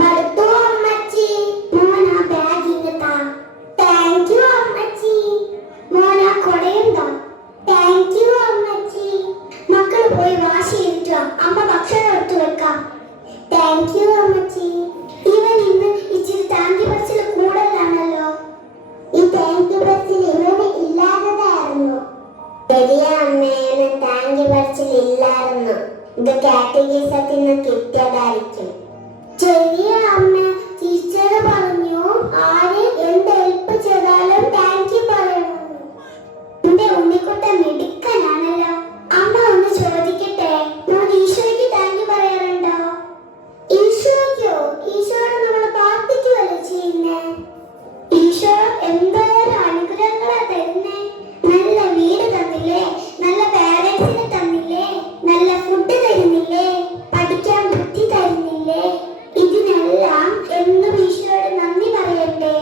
മടുത്തോ അമ്മച്ചി? മോനാ ബാഗ് ഇങ്ങത്താ. താങ്ക് യു അമ്മച്ചി. മോനാ കൊടയുണ്ടോ? താങ്ക് യു അമ്മച്ചി. മക്കൾ പോയി വാശി ചെയ്തിട്ടോ, അമ്മ ഭക്ഷണം എടുത്തു വെക്കാം. താങ്ക് യു അമ്മച്ചി. ഇവൻ ഇന്ന് ഇച്ചിരി താങ്ക് യു പറച്ചിൽ കൂടുതലാണല്ലോ. ഈ താങ്ക് യു പറച്ചിൽ ഇവന് ഇല്ലാത്തതായിരുന്നു. ശരിയാ അമ്മേനെ, താങ്ക് യു പറച്ചിൽ ഇല്ലായിരുന്നു. ഇത് കാറ്റഗിസത്തിന് കിട്ടിയതായിരിക്കും. ശരിയാ അമ്മ, ടീച്ചർ പറഞ്ഞു ആര് എന്ത് ഹെൽപ്പ് ചെയ്താലും താങ്ക് യു പറയണമെന്ന്. എന്റെ ഉണ്ണിക്കുട്ട മിടുക്കനാണല്ലോ. അമ്മ ഒന്ന് ചോദിക്കട്ടെ, ഞാൻ ഈശോയ്ക്ക് താങ്ക് യു പറയാറുണ്ടോ? ഈശോയ്ക്കോ? ഈശോയോട് നമ്മൾ പ്രാർത്ഥിക്കുവല്ലോ ചെയ്യുന്നേ. ഈശോ എന്തോരം അനുഗ്രഹങ്ങളാ തരുന്നേ. നല്ല വീട് തന്നില്ലേ, നല്ല പാരന്റ്സിനെ തന്നില്ലേ, നല്ല ഫുഡ് തരുന്നില്ലേ, പഠിക്കാൻ ബുദ്ധി തരുന്നില്ലേ. ഇതിനെല്ലാം എന്നും ഈശോയോട് നന്ദി പറയണ്ടേ.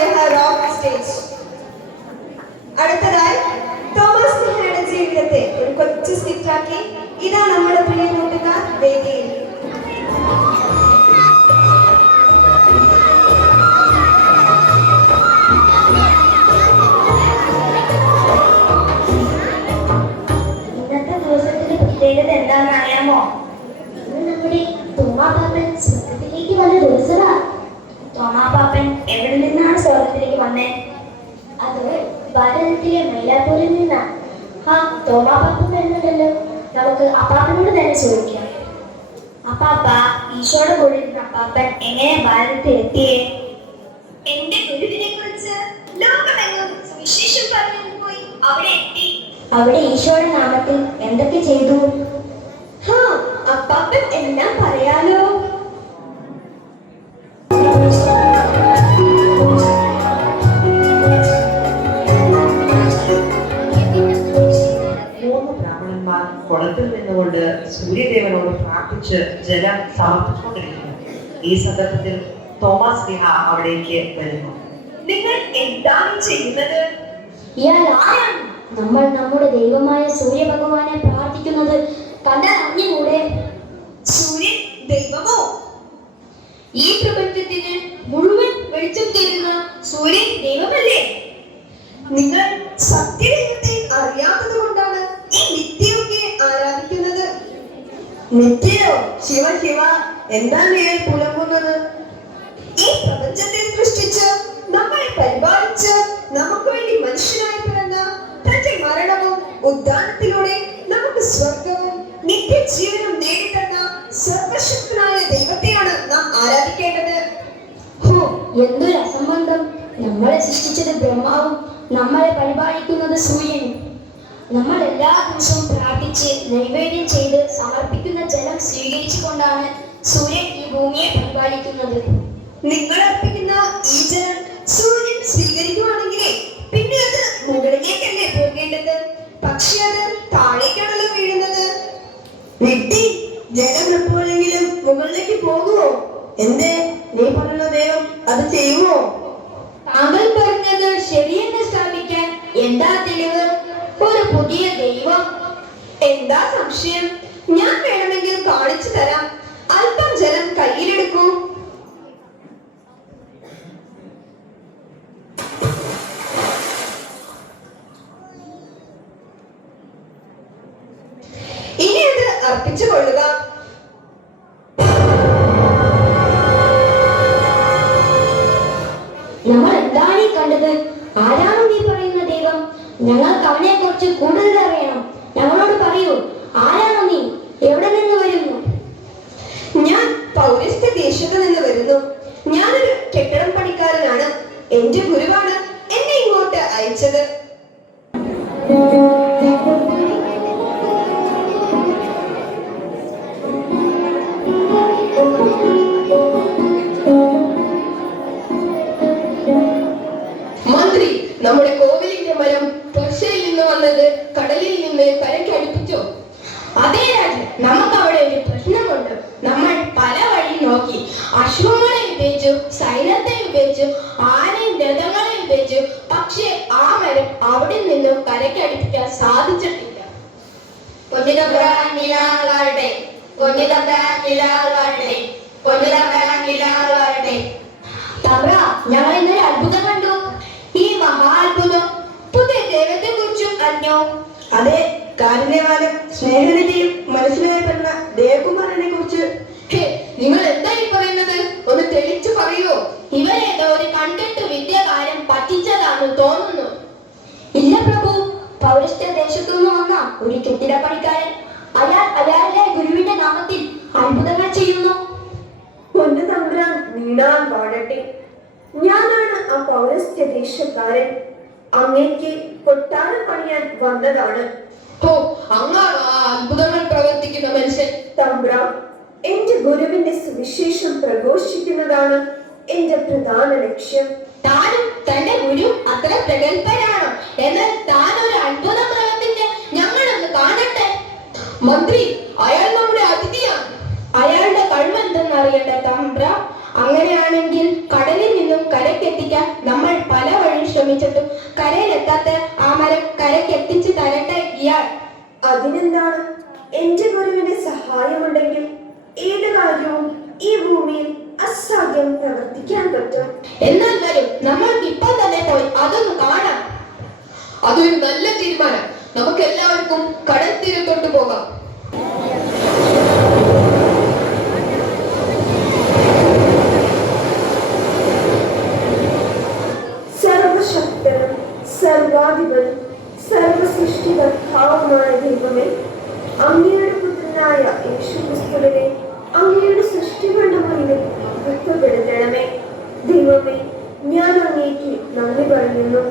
may I have off the stage. അടുത്തതായി തോമസ് സ്ലിഹയുടെ ജീവിതത്തെ ഒരു കൊച്ചു സ്കിറ്റാക്കി ഇതാ നമ്മുടെ പ്രിയ കൂട്ടുകാർ വേദിയിൽ. ഇന്നത്തെ ദിവസത്തിന്റെ പ്രത്യേകത എന്താണെന്ന് അറിയാമോ? ഇന്ന് നമ്മുടെ തോമാപാപ്പൻ സ്വർഗത്തിലേക്ക് വന്ന ദിവസമാ. തോമാപാപ്പൻ എവിടെ നിന്നാണ് സ്വർഗത്തിലേക്ക് വന്നേ? അത് ഭാരതത്തിലെ മൈലാപ്പൂരിൽ നിന്നാ. ആ തോമാപാപ്പൻ വരുന്നുണ്ടല്ലോ, നമുക്ക് അപ്പാപ്പനോട് തന്നെ ചോദിക്കാം. അപ്പാപ്പ, ഈശോയുടെ കൂടെ ഇരുന്ന അപ്പാപ്പൻ എങ്ങനെ ഭാരതത്തിൽ എത്തിയേ? എന്റെ ഗുരുവിനെ കുറിച്ച് ലോകമെങ്ങും സുവിശേഷം പറഞ്ഞു പോയി അവിടെ എത്തി. അവിടെ ഈശോയുടെ നാമത്തിൽ എന്തൊക്കെ ചെയ്തു? അപ്പാപ്പൻ എല്ലാം പറയാലോ. കുളത്തിൽ നിന്നുകൊണ്ട് സൂര്യദേവനോട് പ്രാർത്ഥിച്ച് ജലം സമർപ്പിച്ചുകൊണ്ടിരിക്കുന്നു. ഈ സന്ദർഭത്തിൽ തോമസ് സ്ലിഹ അവിടേക്ക് വരുന്നു. നിങ്ങൾ എന്താണ് ചെയ്യുന്നത്? ഇയാൾ ആരാണ്? നമ്മൾ നമ്മുടെ ദൈവമായ സൂര്യഭഗവാനെ പ്രാർത്ഥിക്കുന്നത് കണ്ടാൽ അറിഞ്ഞുകൂടെ? സൂര്യൻ ദൈവമോ? ഈ പ്രപഞ്ചത്തിന് മുഴുവൻ വെളിച്ചം തരുന്ന സൂര്യൻ ദൈവമല്ലേ? നിങ്ങൾ സത്യദൈവത്തെ അറിയാത്തത് കൊണ്ടാണ് ഈ നിത്യയൊക്കെ ആരാധിക്കുന്നത്. നിത്യയോ? ശിവ ശിവ, എന്താ നിങ്ങൾ പുലമ്പുന്നത്? ഈ പ്രപഞ്ചത്തെ സൃഷ്ടിച്ച് നമ്മളെ പരിപാലിച്ച് നമുക്ക് വേണ്ടി മനുഷ്യനായി പിറന്ന തന്റെ മരണവും ഉദ്ധാനത്തിലൂടെ നമുക്ക് സ്വർഗവും നിത്യജീവനും നേടിത്തന്ന സർവശക്തനായ ദൈവത്തെയാണ് നാം ആരാധിക്കേണ്ടത്. എന്തൊരു അസംബന്ധം! നമ്മളെ സൃഷ്ടിച്ചത് ബ്രഹ്മാവും നമ്മളെ പരിപാലിക്കുന്നത് സൂര്യനും. നമ്മൾ എല്ലാ ദിവസവും പ്രാർത്ഥിച്ച് നൈവേദ്യം ചെയ്ത് സമർപ്പിക്കുന്ന ജലം സ്വീകരിച്ചുകൊണ്ടാണ് സൂര്യൻ ഈ ഭൂമിയെ പരിപാലിക്കുന്നത്. നിങ്ങൾ അർപ്പിക്കുന്ന ഈ ജലം സൂര്യൻ സ്വീകരിക്കുകയാണെങ്കിലേ പിന്നെ അത് മുകളിലേക്കല്ലേ പോകേണ്ടത്? പക്ഷെ അത് താഴേക്കാണല്ലോ വീഴുന്നത്. വിട്ടി, ജലം എപ്പോഴെങ്കിലും മുകളിലേക്ക് പോകുമോ? എന്തേ നീ പറഞ്ഞ ദൈവം അത് ചെയ്യുമോ? താങ്കൾ പറഞ്ഞത് ശരിയെന്ന് സ്ഥാപിക്കാൻ എന്താ തെളിവ്? ഒരു പുതിയ ദൈവം? എന്താ സംശയം? ഞാൻ വേണമെങ്കിൽ കാണിച്ചു തരാം. അല്പം ജലം കയ്യിലെടുക്കൂ. ഇനി അത് അർപ്പിച്ചു കൊള്ളുക. നമ്മൾ എന്താണ് ഈ കണ്ടത്? ആരാണ് നീ പറയുന്ന ദൈവം? ഞങ്ങൾക്ക് അവനെ കുറിച്ച് കൂടുതൽ അറിയണം. ഞങ്ങളോട് പറയൂ, ആരാണോ നീ? എവിടെ നിന്ന് വരുന്നു? ഞാൻ പൗരസ്ത്യ ദേശത്ത് നിന്ന് വരുന്നു. ഞാനൊരു കെട്ടിടം പണിക്കാരനാണ്. എന്റെ ഗുരുവാണ് എന്നെ ഇങ്ങോട്ട് അയച്ചത്. മന്ത്രി, നമ്മുടെ കോവിലിന്റെ മരം പെർഷ്യയിൽ നിന്ന് വന്നത് കടലിൽ നിന്ന് കരയ്ക്ക് അടുപ്പിച്ചോ? അതേ രാജൻ, നമുക്ക് അവിടെ ഒരു പ്രശ്നമുണ്ട്. നമ്മൾ പല വഴി നോക്കി. അശ്വങ്ങളെ ഉപയോഗിച്ചു, സൈന്യത്തെ ഉപയോഗിച്ചു, ആനയും രഥങ്ങളെ ഉപയോഗിച്ചു. പക്ഷേ ആ മരം അവിടെ നിന്നും കരയ്ക്ക് അടുപ്പിക്കാൻ സാധിച്ചിട്ടില്ല. ഞങ്ങൾ ഇന്നലെ അത്ഭുതം കണ്ടു. ഈ മഹാത്ഭുതം പുതിയ ദൈവത്തെ കുറിച്ചും അറിഞ്ഞോ? അതെ, കാരുണ്യവാനും സ്നേഹനിധിയും മനുഷ്യനായി പറഞ്ഞ ദേവകുമാരനെ കുറിച്ച്. നിങ്ങൾ എന്തായി പറയുന്നത്? ഒന്ന് തെളിച്ചു പറയോ? ഇവരേതോ ഒരു കണ്ടിട്ട് വിദ്യകാരൻ പറ്റിച്ചതാണെന്ന് തോന്നുന്നു. ഇല്ല പ്രഭു, പൗരസ്ത്യ ദേശത്തു നിന്ന് വന്ന ഒരു കെട്ടിടപ്പണിക്കാരൻ. അയാളുടെ ഗുരുവിന്റെ നാമത്തിൽ അത്ഭുതങ്ങൾ ചെയ്യുന്നു. പൊന്നു തമ്പുരാൻ വീണാൽ വാഴട്ടെ. ഞാനാണ് ആ പൗരസ്ത്യ ദേശക്കാരൻ. അങ്ങേക്ക് കൊട്ടാരം പണിയാൻ വന്നതാണ്. അങ്ങാണ് ആ അത്ഭുതങ്ങൾ പ്രവർത്തിക്കുന്ന മനുഷ്യൻ. തമ്പുരാൻ, എന്റെ ഗുരുവിന്റെ സുവിശേഷം പ്രഘോഷിക്കുന്നതാണ് എന്റെ പ്രധാന ലക്ഷ്യം. താനും തന്റെ ഗുരു അത്ര പ്രഗത്ഭരാണോ? എന്നാൽ താൻ ഒരു അത്ഭുതം പ്രവർത്തിച്ച് ഞങ്ങളൊന്ന് കാണട്ടെ. മന്ത്രി, അയാൾ നമ്മുടെ അതിഥിയാണ്. അയാളുടെ കഴിവെന്തെന്ന് അറിയട്ടെ തമ്പ്ര. അങ്ങനെയാണെങ്കിൽ കടലിൽ നിന്നും കരക്കെത്തിക്കാൻ നമ്മൾ ശ്രമിച്ചിട്ടും കരയിലെത്താത്ത ആ മരം കരയ്ക്കെത്തിച്ചു തരട്ടെ ഇയാൾ. അതിനെന്താണ്? എന്റെ ഗുരുവിന്റെ സഹായമുണ്ടെങ്കിൽ ഏത് കാര്യവും ഈ ഭൂമിയിൽ അസാധ്യം പ്രവർത്തിക്കാൻ പറ്റും. എന്നാൽ വരും, നമ്മൾക്ക് ഇപ്പോൾ തന്നെ പോയി അതൊന്ന് കാണാം. അതൊരു നല്ല തീരുമാനം. നമുക്ക് എല്ലാവർക്കും കടൽ തീരത്തോട്ട് പോകാം. സർവശക്തനും സർവാധിപനും സർവസൃഷ്ടികർത്താവുമായ ദൈവമേ, അങ്ങയുടെ പുത്രനായ യേശുക്രിസ്തുവിനെ അങ്ങയുടെ സൃഷ്ടികളുടെ മുന്നിൽ മഹത്വപ്പെടുത്തണമേ. ദൈവമേ, ഞാൻ അങ്ങേക്ക് നന്ദി പറയുന്നു.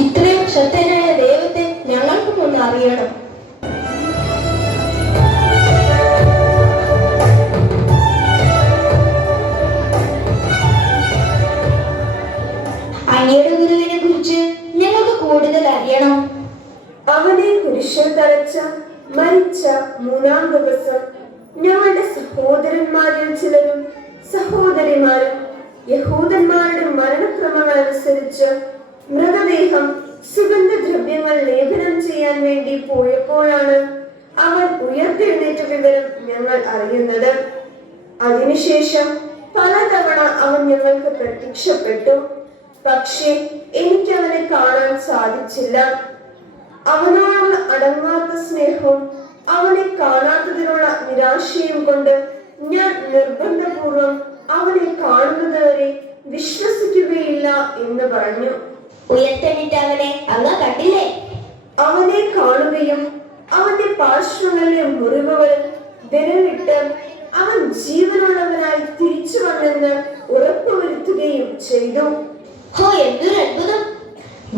ഇത്രയും ശക്തനായ ദൈവത്തെ ഞങ്ങൾക്കും ഒന്ന് അറിയണം. അങ്ങയുടെ ഗുരുവിനെ കുറിച്ച് ഞങ്ങൾക്ക് കൂടുതൽ അറിയണം. അവനെ കുരിശിൽ തറച്ച മരിച്ച 3-ാം ദിവസം ഞങ്ങളുടെ സഹോദരന്മാരിൽ ചിലരും സഹോദരിമാരും യഹൂദന്മാരുടെ മരണക്രമങ്ങൾ അനുസരിച്ച് മൃതദേഹം സുഗന്ധദ്രവ്യങ്ങൾ ലേപനം ചെയ്യാൻ വേണ്ടി പോയപ്പോഴാണ് അവൻ ഉയർത്തെഴുന്നേറ്റ വിവരം ഞങ്ങൾ അറിയുന്നത്. അതിനുശേഷം പലതവണ അവൻ ഞങ്ങൾക്ക് പ്രത്യക്ഷപ്പെട്ടു. പക്ഷേ എനിക്ക് അവനെ കാണാൻ സാധിച്ചില്ല. അവനോടുള്ള അടങ്ങാത്ത സ്നേഹവും അവനെ കാണാത്തതിനുള്ള നിരാശയും കൊണ്ട് ഞാൻ നിർബന്ധപൂർവം അവനെ കാണുന്നതുവരെ വിശ്വസിക്കുകയില്ല എന്ന് പറഞ്ഞു. ഉയർത്തെഴുന്നേറ്റ അവനെ അങ്ങ് കണ്ടില്ലേ? അവനെ കാണുകയും അവന്റെ പാർശ്വങ്ങളിലെ മുറിവുകളിൽ വിരലിട്ട് അവൻ ജീവനുള്ളവനായി തിരിച്ചു വന്നെന്ന് ഉറപ്പുവരുത്തുകയും ചെയ്തു. ഹോ, എന്തൊരു അത്ഭുതം!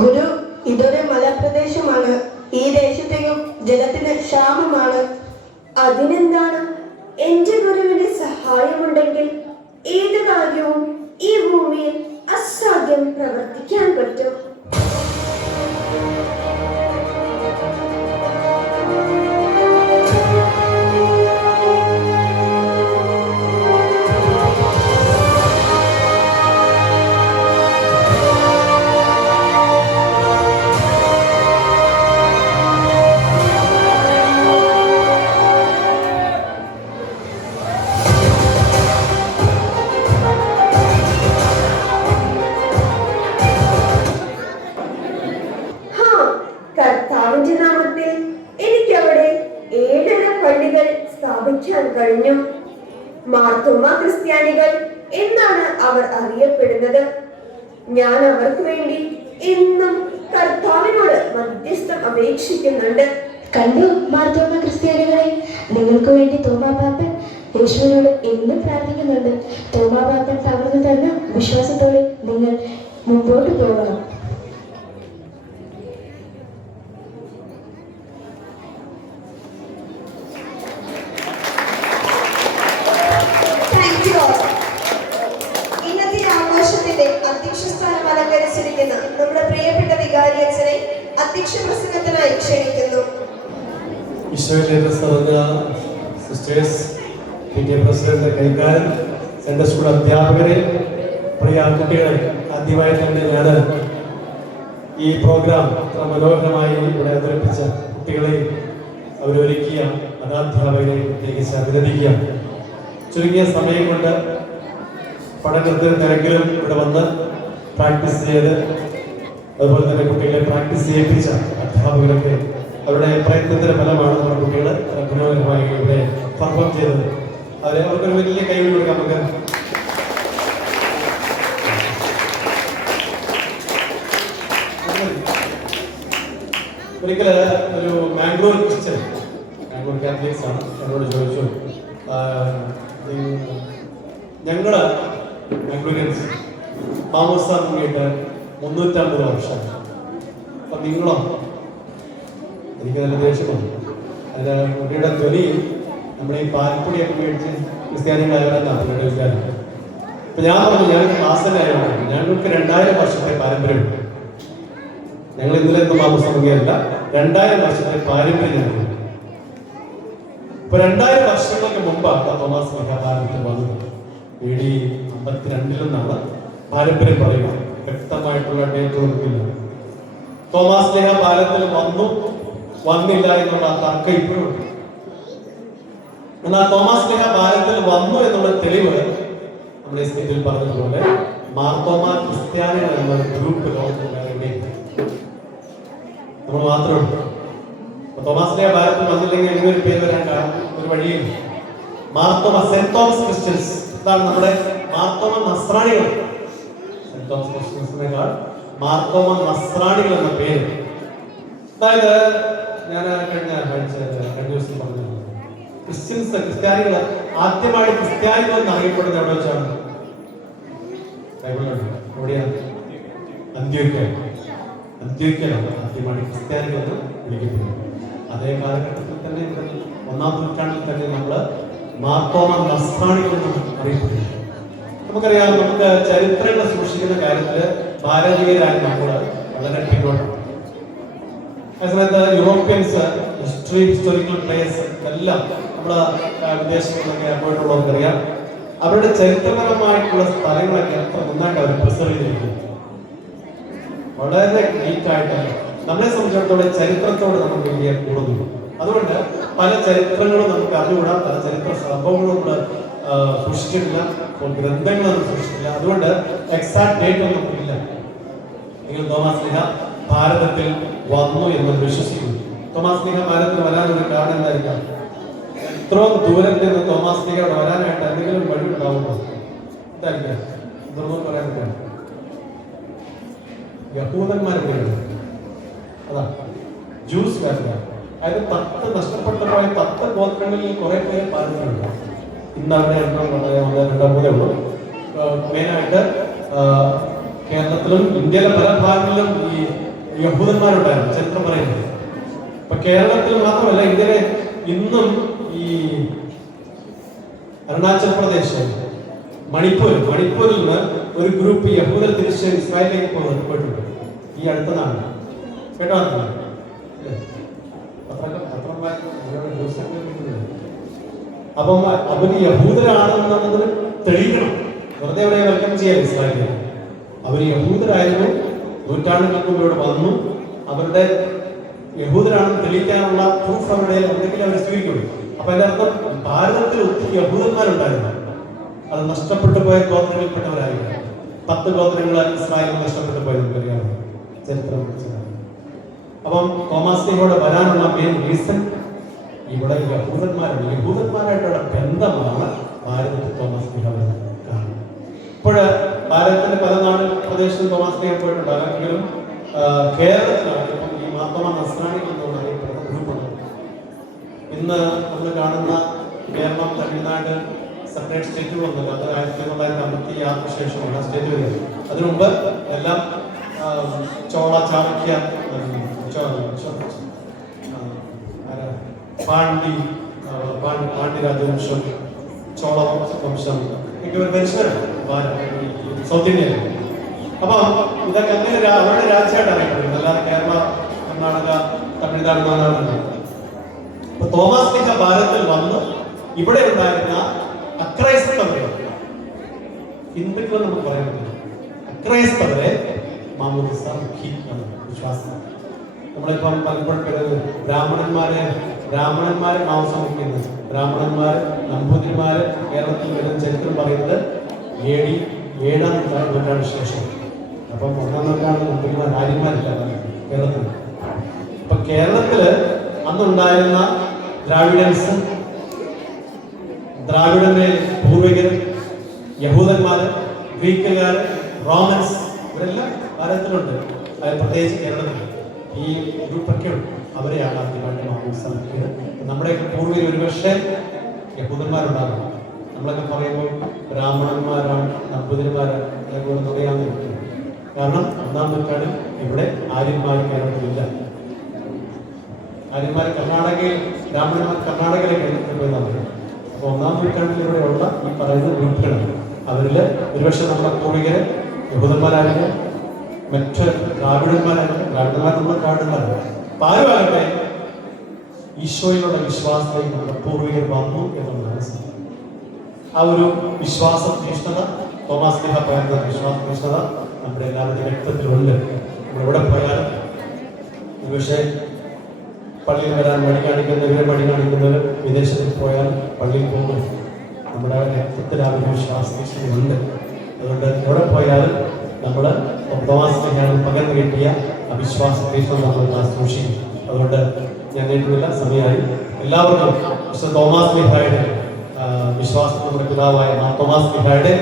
ഗുരു, ഇതൊരു മലപ്രദേശമാണ്. ഈ ദേശത്തേക്കും ജലത്തിന് ക്ഷാമമാണ്. അതിനെന്താണ്? എന്റെ ഗുരുവിന്റെ സഹായമുണ്ടെങ്കിൽ ഏത് കാര്യവും ഈ ഭൂമിയിൽ അസാധ്യം പ്രവർത്തിക്കാൻ പറ്റും. കർത്താവിന്റെ നാമത്തിൽ എനിക്ക് അവിടെ 7 പള്ളികൾ സ്ഥാപിക്കാൻ കഴിഞ്ഞു. മാർത്തോമ ക്രിസ്ത്യാനികൾ എന്നാണ് അവർ അറിയപ്പെടുന്നത്. ഞാൻ അവർക്ക് വേണ്ടി എന്നും കർത്താവിനോട് മധ്യസ്ഥം അപേക്ഷിക്കുന്നുണ്ട്. കണ്ടു മാർത്തോമ ക്രിസ്ത്യാനികളെ, നിങ്ങൾക്ക് വേണ്ടി തോമാപാപ്പൻ യേശുവിനോട് എന്നും പ്രാർത്ഥിക്കുന്നുണ്ട്. തോമാപാപ്പൻ പകർന്നു തന്ന വിശ്വാസത്തോടെ നിങ്ങൾ മുമ്പോട്ട് പോകണം. ഇന്നത്തെ ആഘോഷത്തിന്റെ അധ്യക്ഷ സ്ഥാനം അലങ്കരിച്ചിരിക്കുന്ന നമ്മുടെ പ്രിയപ്പെട്ട വികാരി അച്ഛനെ അധ്യക്ഷ പ്രസംഗത്തിനായി ക്ഷണിക്കുന്നു. സിസ്റ്റേഴ്സ്, PTA പ്രസിഡന്റ്, കൈക്കാരൻ, സെൻട്രൽ സ്കൂൾ അധ്യാപകരെ, പ്രിയ കുട്ടികളെ, ആദ്യമായി തന്നെ ഞാൻ ഈ പ്രോഗ്രാം അത്ര മനോഹരമായി ഇവിടെ അവതരിപ്പിച്ച കുട്ടികളെയും അവരൊരുക്കിയ മതാധ്യാപകരെയും പ്രത്യേകിച്ച് അഭിനന്ദിക്കുക. ചുരുങ്ങിയ സമയം കൊണ്ട് പഠനത്തിന് തിരക്കിലും ഇവിടെ വന്ന് പ്രാക്ടീസ് ചെയ്ത് അതുപോലെ തന്നെ കുട്ടികളെ പ്രാക്ടീസ് ചെയ്യിപ്പിച്ച അധ്യാപകരൊക്കെ അവരുടെ പ്രയത്നത്തിന്റെ ഫലമാണ് നമ്മുടെ കുട്ടികൾ മനോഹരമായി ഇവിടെ പെർഫോം ചെയ്തത്. അവർക്കൊരു വലിയ കൈവിൽ കൊടുക്കാം നമുക്ക്. ഒരിക്കൽ ഒരു മാംഗ്ലൂർ ക്രിസ്ത്യൻ, മാംഗ്ലൂർ കാത്തലിക്സ് ആണ്, എന്നോട് ചോദിച്ചു, ഞങ്ങള് മാംഗ്ലൂരിയൻസ് താമസ തുടങ്ങിയിട്ട് 350 വർഷം, അപ്പൊ നിങ്ങളോ? എനിക്ക് നല്ല ദേഷ്യം വന്നു. അതിന് കുട്ടിയുടെ ധ്വനി നമ്മൾ ഈ പാൽപ്പൊടിയൊക്കെ മേടിച്ച് ക്രിസ്ത്യാനികളായവരെന്നാണ് പുള്ളിയുടെ വിചാരം. അപ്പൊ ഞാൻ പറഞ്ഞു, ഞാൻ ക്ലാസ്സിലായതാണ്, ഞങ്ങൾക്ക് 2000 വർഷത്തെ പാരമ്പര്യമുണ്ട്. ഞങ്ങൾ ഇന്നലെ ഒന്നും മാമസമുഖ്യമല്ല, 2000 വർഷത്തെ പാരമ്പര്യം ഞങ്ങൾക്ക്. ഇപ്പൊ 2000 വർഷങ്ങൾക്ക് മുമ്പാണ് തോമസ് ലീഹ ഭാരതത്തിൽ വന്നത്. AD 52 പാരമ്പര്യം പറയുക, വ്യക്തമായിട്ടുള്ള ഡേറ്റ് ഒന്നുമില്ല. തോമസ് ലീഹ ഭാരതത്തിൽ വന്നു വന്നില്ല എന്നുള്ള തർക്കം ഇപ്പോഴും ഉണ്ട്. എന്നാൽ തോമസ് ലീഹ ഭാരതത്തിൽ വന്നു എന്നുള്ള തെളിവ് നമ്മുടെ സ്റ്റേറ്റിൽ പറഞ്ഞതുപോലെ മാർത്തോമ ക്രിസ്ത്യാനികൾ എന്ന ഗ്രൂപ്പ് ലോകത്തിൽ നമ്മൾ മാത്രമേ ഉള്ളൂ. തോമസ് ലീഹ ഭാരതത്തിൽ വന്നില്ലെങ്കിൽ ഇങ്ങനൊരു പേര് വരാൻ ഒരു വഴിയും. മാർത്തോമ സെന്റ് തോമസ് ക്രിസ്ത്യൻസ്, ഇതാണ് നമ്മുടെ മാർത്തോമ നസ്രാണികൾ. സെന്റ് തോമസ് ക്രിസ്ത്യൻസിനേക്കാൾ മാർത്തോമ നസ്രാണികൾ എന്ന പേര്. അതായത് ഞാൻ കഴിഞ്ഞ ദിവസം പറഞ്ഞു, ക്രിസ്ത്യാനികൾ ആദ്യമായിട്ട് ക്രിസ്ത്യാനികൾ എന്ന് അറിയപ്പെടുന്നത് എവിടെ വെച്ചാണ്? ബൈബിളിലുണ്ട്. എവിടെയാണ്? അന്ത്യോക്യയിലാണ് ആദ്യമായിട്ട് ക്രിസ്ത്യാനികൾ എന്ന് വിളിക്കപ്പെടുന്നത്. അതേ കാലഘട്ടത്തിൽ തന്നെ 1-ാം നൂറ്റാണ്ടിൽ തന്നെ നമ്മൾ മാർത്തോമ നസ്രാണികൾ എന്ന് അറിയപ്പെടുന്നു. നമുക്കറിയാം, നമുക്ക് ചരിത്രങ്ങൾ സൂക്ഷിക്കുന്ന കാര്യത്തിൽ ഭാരതീയരായ നമ്മൾ വളരെ പിന്നോട്ടാണ്. അതേസമയത്ത് യൂറോപ്യൻസ് ഹിസ്റ്റോറിക്കൽ പ്ലേസ് എല്ലാം നമ്മുടെ വിദേശങ്ങളിലൊക്കെ പോയിട്ടുള്ളവർക്കറിയാം, അവരുടെ ചരിത്രപരമായിട്ടുള്ള സ്ഥലങ്ങളൊക്കെ എത്ര നന്നായിട്ട് അവർ പ്രിസർവ് ചെയ്തിരിക്കുന്നു. വളരെ നീറ്റായിട്ടാണ്. നമ്മളെ സംബന്ധിച്ചിടത്തോളം ചരിത്രത്തോട് നമുക്ക് വലിയ കൂടുതലും. അതുകൊണ്ട് പല ചരിത്രങ്ങളും നമുക്ക് അറിഞ്ഞുകൂടാ, പല ചരിത്ര സംഭവങ്ങളും നമ്മൾ സൂക്ഷിച്ചിട്ടില്ല, ഗ്രന്ഥങ്ങളൊന്നും സൂക്ഷിച്ചിട്ടില്ല. അതുകൊണ്ട് എക്സാക്ട് ഡേറ്റ് ഒന്നും നമുക്കില്ല. നിങ്ങൾ തോമസ് ലീഹ ഭാരതത്തിൽ വന്നു എന്ന് വിശ്വസിക്കുന്നു. തോമസ് ലീഹ ഭാരതത്തിൽ വരാനൊരു കാരണം എന്തായിരിക്കാം? ഇത്രയും ദൂരത്തിൽ നിന്ന് തോമസ് ലീഹ വരാനായിട്ട് എന്തെങ്കിലും വഴി ഉണ്ടാവുമോ? എന്തായിരിക്കാം? ഇതൊന്നും പറയാൻ പറ്റില്ല. യഹൂദന്മാരൊക്കെ അതാ ജ്യൂസ് വരില്ല. അതായത് 10 നഷ്ടപ്പെട്ടു പോയ 10 ഗോത്രങ്ങളിൽ കുറെ പേര് ഭാരതത്തിലുണ്ട്. ഇന്ന് അവരുടെ എണ്ണം 1-2 ഉള്ളൂ. മെയിനായിട്ട് കേരളത്തിലും ഇന്ത്യയിലെ പല ഭാഗങ്ങളിലും ഈ യഹൂദന്മാരുണ്ടായിരുന്നു, ചരിത്രം പറയുന്നത്. ഇപ്പൊ കേരളത്തിൽ മാത്രമല്ല, ഇന്ത്യയിലെ ഇന്നും ഈ അരുണാചൽ പ്രദേശ്, മണിപ്പൂരിൽ നിന്ന് ഒരു ഗ്രൂപ്പ് യഹൂദർ തിരിച്ച് ഇസ്രായേലിലേക്ക് പോയിട്ടുണ്ട്. ഈ അടുത്ത നാളിൽ കേട്ടോ. അപ്പം അവര് യഹൂദരാണെന്നുള്ളതിന് തെളിയിക്കണം. വെറുതെ അവരെ വെൽക്കം ചെയ്യാൻ ഇസ്രായേലിൽ. അവർ യഹൂദരായിരുന്നു, നൂറ്റാണ്ടുകൾക്ക് മുമ്പ് ഇവിടെ വന്നു. അവരുടെ യഹൂദരാണെന്ന് തെളിയിക്കാനുള്ള പ്രൂഫ് അവരുടെ എന്തെങ്കിലും അവർ സ്വീകരിക്കുള്ളൂ. അപ്പൊ അതിന്റെ അർത്ഥം ഭാരതത്തിൽ ഒത്തിരി യഹൂദന്മാരുണ്ടായിരുന്നു. അത് നഷ്ടപ്പെട്ടു പോയ ഗോത്രങ്ങളിൽപ്പെട്ടവരായിരുന്നു. 10 ഗോത്രങ്ങൾ ഇസ്രായേലിൽ നഷ്ടപ്പെട്ടു പോയത് നമുക്കറിയാം, ചരിത്രം. അപ്പം തോമസ് ലീഹയോട് വരാനുള്ള മെയിൻ റീസൺ ഇവിടെ യഹൂദന്മാരായിട്ടുള്ള ബന്ധമാണ് ഭാരതത്തിൽ തോമസ് ലീഹ കാണുന്നത്. ഇപ്പോൾ ഭാരതത്തിന്റെ പല പ്രദേശത്തും തോമസ് ലീഹ പോയിട്ടുണ്ടാകുമെങ്കിലും കേരളത്തിലാണ് ഇപ്പം ഈ മാർത്തോമ നസ്രാണികൾ എന്ന് അറിയപ്പെടുന്ന ഗ്രൂപ്പുണ്ട്. ഇന്ന് നമ്മൾ കാണുന്ന കേരളം, തമിഴ്നാട് സെപ്പറേറ്റ് സ്റ്റേറ്റുകളൊന്നുമില്ല. അത് 1956 ശേഷമാണ് ആ സ്റ്റേറ്റ് വരുന്നത്. അതിനു മുമ്പ് എല്ലാം ചോള, ചാളുക്യ, പാണ്ഡ്യ രാജവംശം, ചോള വംശം ഒക്കെ ഒരു മനുഷ്യരാണ് സൗത്ത് ഇന്ത്യയിൽ. അപ്പൊ ഇതൊക്കെ അങ്ങനെ അവരുടെ രാജ്യമായിട്ട് അറിയപ്പെടുന്നത്, അല്ലാതെ കേരള, കർണാടക, തമിഴ്നാട് നാടാണ്. അപ്പൊ തോമസ് ലീഹ ഭാരതത്തിൽ വന്ന് ഇവിടെ ഉണ്ടായിരുന്ന അക്രൈസ്തവരെ, ഹിന്ദുക്കൾ നമുക്ക് പറയാൻ പറ്റില്ല, അക്രൈസ്തവരെ മാമോദിസ മുഖി എന്ന വിശ്വാസം. നമ്മളിപ്പം പലപ്പോഴും ബ്രാഹ്മണന്മാരെ മാംസം മുക്കുന്നത്, നമ്പൂതിരിമാര് കേരളത്തിൽ വരുന്ന ചരിത്രം പറയുന്നത് AD 7-ാം നൂറ്റാണ്ട് ശേഷം. അപ്പം 1-ാം നൂറ്റാണ്ട് നമ്പൂതിരിമാർ, ആര്യന്മാരില്ല കേരളത്തിൽ. അപ്പൊ കേരളത്തില് അന്നുണ്ടായിരുന്ന ദ്രാവിഡന്റെ പൂർവികർ, യഹൂദന്മാര്, ഗ്രീക്കുകാര്, റോമൻസ്, ഇവരെല്ലാം ഭാരതത്തിലുണ്ട്. അത് പ്രത്യേകിച്ച് കേരളത്തിൽ ഈ ഗ്രൂപ്പൊക്കെ ഉണ്ട്. അവരെയാണ് ആദ്യമായിട്ട് മാമോദിസ നൽകിയത്. നമ്മുടെയൊക്കെ പൂർവികർ ഒരുപക്ഷെ യഹൂദന്മാരുണ്ടാകും. നമ്മളൊക്കെ പറയുമ്പോൾ ബ്രാഹ്മണന്മാരാണ്, നമ്പൂതിരിമാരാണ്, അതേപോലെ പറയാൻ പറ്റും. കാരണം 1-ാം നൂറ്റാണ്ടിൽ ഇവിടെ ആര്യന്മാർ കേരളത്തിലില്ല. ആര്യന്മാർ കർണാടകയിൽ, ബ്രാഹ്മണന്മാർ കർണാടകയിലേക്ക് പോയി നമ്മൾ. അപ്പോൾ 1-ാം നൂറ്റാണ്ടിലൂടെയുള്ള ഈ പറയുന്ന ഗ്രൂപ്പുകൾ, അവരിൽ ഒരുപക്ഷെ നമ്മുടെ പൂർവികര് യഹൂദന്മാരായിരുന്നു, മറ്റ് ദ്രാവിഡന്മാരായിരുന്നു. നമ്മുടെ ദ്രാവിഡന്മാരാണ്. അപ്പം ആരുമാകട്ടെ, ഈശോയിലുള്ള വിശ്വാസത്തിലേക്ക് നമ്മുടെ പൂർവികർ വന്നു എന്നുള്ളത് മനസ്സിലാക്കി. ആ ഒരു വിശ്വാസ തീഷ്ണത, തോമാസ് ലീഹ പറയുന്ന വിശ്വാസ തീഷ്ണത നമ്മുടെ എല്ലാവരുടെയും രക്തത്തിലുണ്ട്. നമ്മളെവിടെ പോയാലും ഒരുപക്ഷെ പള്ളിയിൽ വരാൻ മടി കാണിക്കുന്നവരെ, മടി കാണിക്കുന്നവർ വിദേശത്തിൽ പോയാൽ പള്ളിയിൽ പോകും. നമ്മുടെ രക്തത്തിൽ ആ ഒരു വിശ്വാസ തീഷ്ണതയുണ്ട്. അതുകൊണ്ട് എവിടെ പോയാലും നമ്മൾ തോമാസ് ലീഹയിൽ പകർന്നു കിട്ടിയ ആ വിശ്വാസ തീഷ്ണത നമ്മൾ സൂക്ഷിക്കും. അതുകൊണ്ട് ഞാൻ കേട്ടില്ല, സമയമായി. എല്ലാവർക്കും മിസ്റ്റർ തോമാസ് ലീഹയുടെ വിശ്വാസത്തിന്റെ പിതാവായ മാർ തോമാസ് ലീഹയുടെ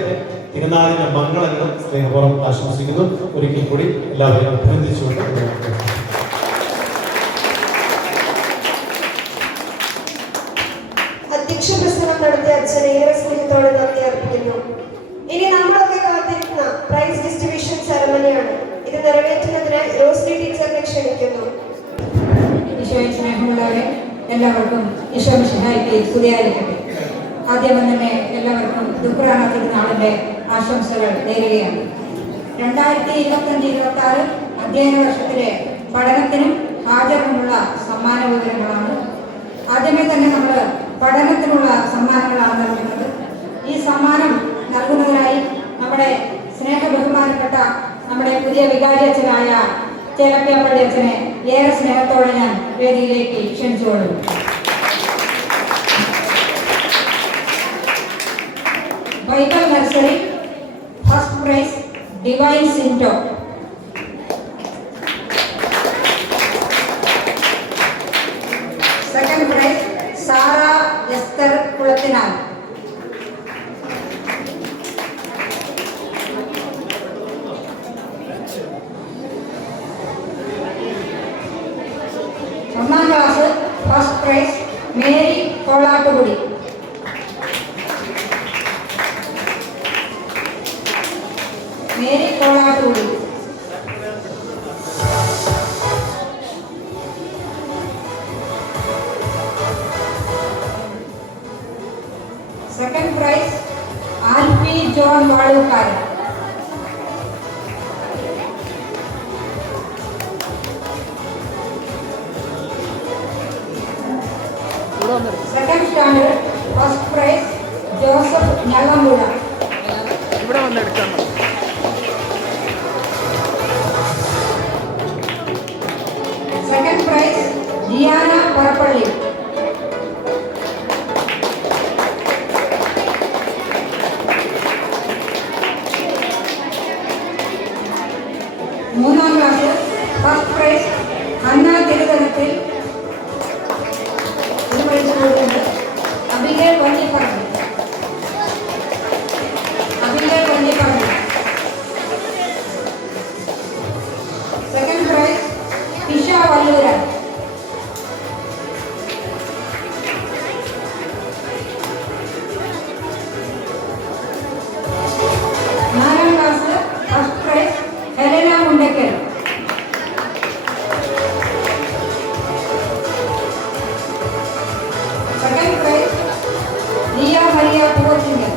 തിരുനാളിന്റെ മംഗളങ്ങളും സ്നേഹപൂർവ്വം ആശംസിക്കുന്നു. ഒരിക്കൽ കൂടി എല്ലാവരെയും അഭിനന്ദിച്ചുകൊണ്ട് അധ്യക്ഷ പ്രസംഗം നടത്തിയ അച്ഛനെ ഏറെ സ്നേഹത്തോടെ നന്ദി അർപ്പിക്കുന്നു. ഇനി നമ്മളൊക്കെ കാത്തിരിക്കുന്ന പ്രൈസ് ഡിസ്ട്രിബ്യൂഷൻ സെറമണിയാണ്. ഇത് നിറവേറ്റുന്നതിനായി റോസ്ലി ടീച്ചറിനെ ക്ഷണിക്കുന്നു. ഈശോയിൽ സ്നേഹമുള്ളവരെ, എല്ലാവർക്കും ഈശോ മിശിഹായ്ക്ക് സ്തുതിയായിരിക്കട്ടെ. ആദ്യം തന്നെ എല്ലാവർക്കും ദുഃഖറാന തിരുനാളിൻ്റെ ആശംസകൾ നേരുകയാണ്. 2025-26 അധ്യയന വർഷത്തിലെ പഠനത്തിനും ഹാജറിനുമുള്ള സമ്മാന വിവരങ്ങളാണ്. ആദ്യമേ തന്നെ നമ്മൾ പഠനത്തിനുള്ള സമ്മാനങ്ങളാണ് നൽകുന്നത്. ഈ സമ്മാനം നൽകുന്നതിനായി നമ്മുടെ സ്നേഹബഹുമാനപ്പെട്ട നമ്മുടെ പുതിയ വികാരി അച്ഛനായ ചേലപ്പിയാപ്പള്ളി അച്ഛനെ ഏറെ സ്നേഹത്തോടെ ഞാൻ വേദിയിലേക്ക് ക്ഷണിച്ചുകൊള്ളുന്നു. Bible nursery first prize Divine Sinto. Second prize Sara Esther Kulathinal. ഒന്നാം class first prize Mary Kolattukudi. Mary Kolattukudi. Second prize Alphy John Valookkaran. Second standard first prize Joseph Njallampuzha. Second prize Jiana Parappally. മൂന്നാം class first prize Hanna Thiruthalathil. അഭിലേ വണ്ടിപ്പറമ്പ്. Second prize Pisha Valluran. നാലാം class first prize Helena Mundackal. Second prize Liya Maria Poovachingal.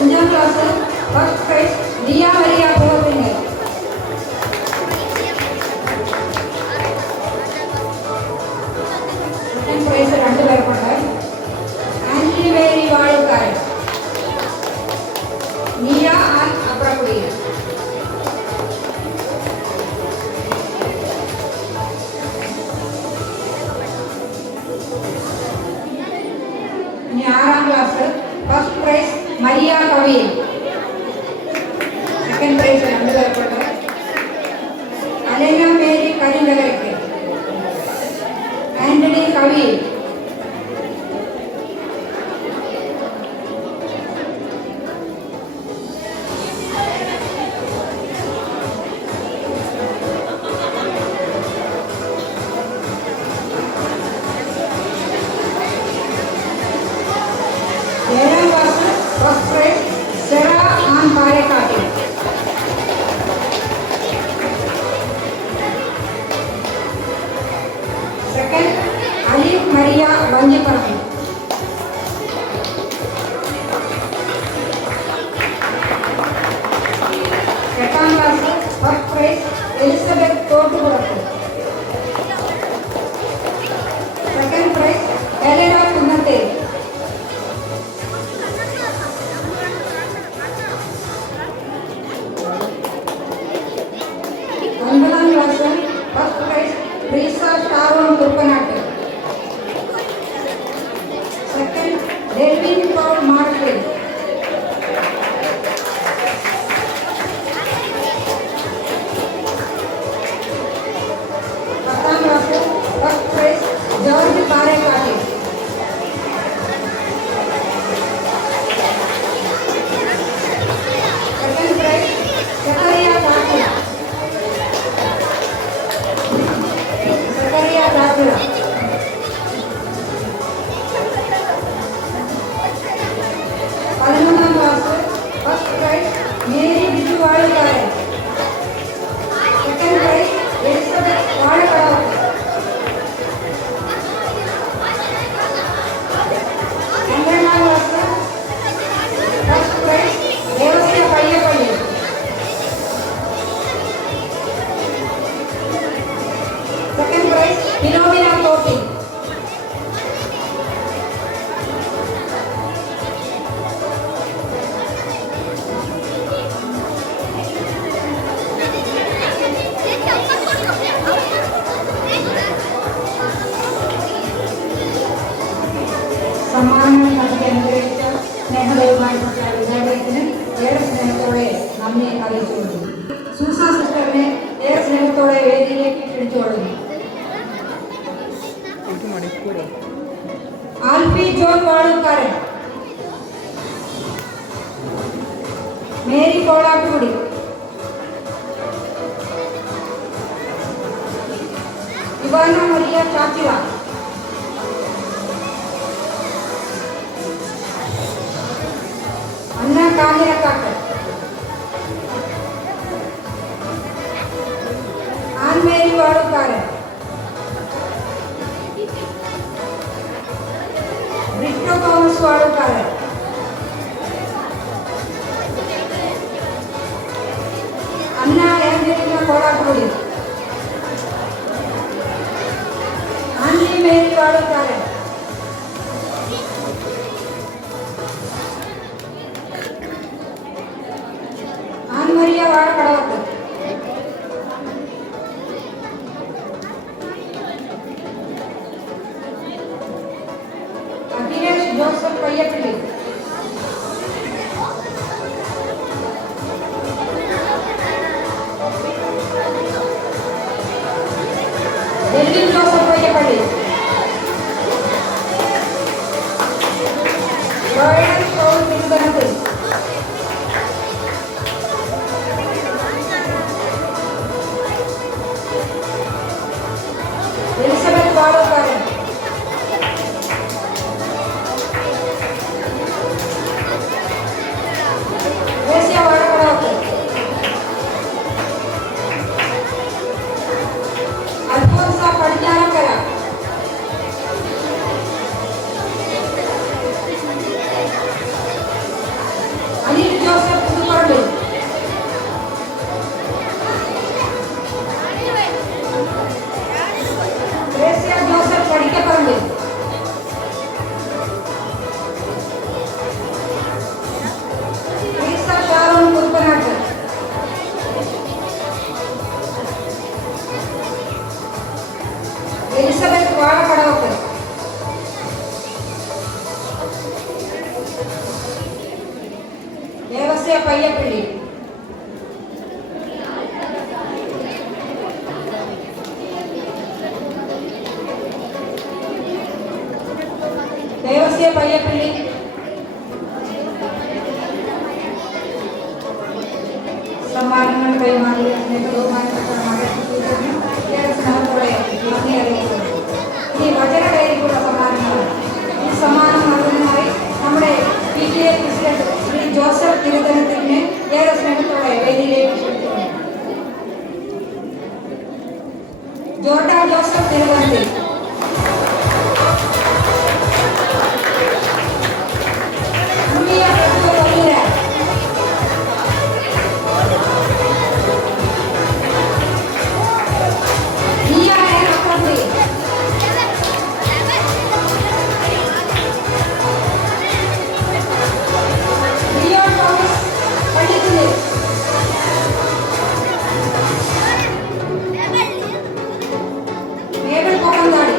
അഞ്ചാം class first prize Liya Maria Poovachingal. Second prize 2 പേർക്കുണ്ട്. Anty Mary Vazhakkaran, Mia Ann Aprakkudy. ഇനി 6ാം class first prize Maria Kaviyil. Second prize 2 പേർക്കുണ്ട്. Alana Mary കരിന്തകരയ്ക്ക്, Antony Kaviyil. Mary Kolattukudy, Ivana Maria Chathila, Anna Kanjirakkatt, Ann Mary Vazhakkaran, Brito Thomas Vazhakkaran, Anna Angelina Kolattukudy, Anly Mary Vazhakkaran, Ann Maria Vazhakkadavath, Akhilesh Joseph Payyappilly, Delvin Joseph Payyappilly, Joel ഷോൾ Thiruvananthapuram, Elizabeth Vazhakkaran, ദേശീയ Vazhakkadavath, Alphonsa Padinjarakkara, Anil Joseph Puthuparambil, Thresia Joseph Padikkaparambil, Reesa Sharon Kuruppanatt, Elizabeth വാഴക്കടവത്ത്, Devasya Payyappilly, Devasya Payyappilly, സമ്മാനങ്ങൾ കൈമാറിയ ബഹുമാനപ്പെട്ട സ്നേഹത്തോടെ നന്ദി അറിയിക്കുന്നു. ഈ വചനകൈരിക്കുള്ള സമ്മാനങ്ങൾ, ഈ സമ്മാനം നൽകുന്നതിനായി നമ്മുടെ PTA പ്രസിഡന്റ് ശ്രീ ജോസഫ് തിരുവനന്തപുരത്തിനെ ഏറെ സ്നേഹത്തോടെ വേദിയിലേക്ക് ക്ഷണിക്കുന്നു. ജോർഡ Joseph Thiruvananthapuram, ഉമ്മിയ Prabhu Valleera, Niya Erakkotty, Leo Thomas Pallikunnil, Mabel Kokkanthady,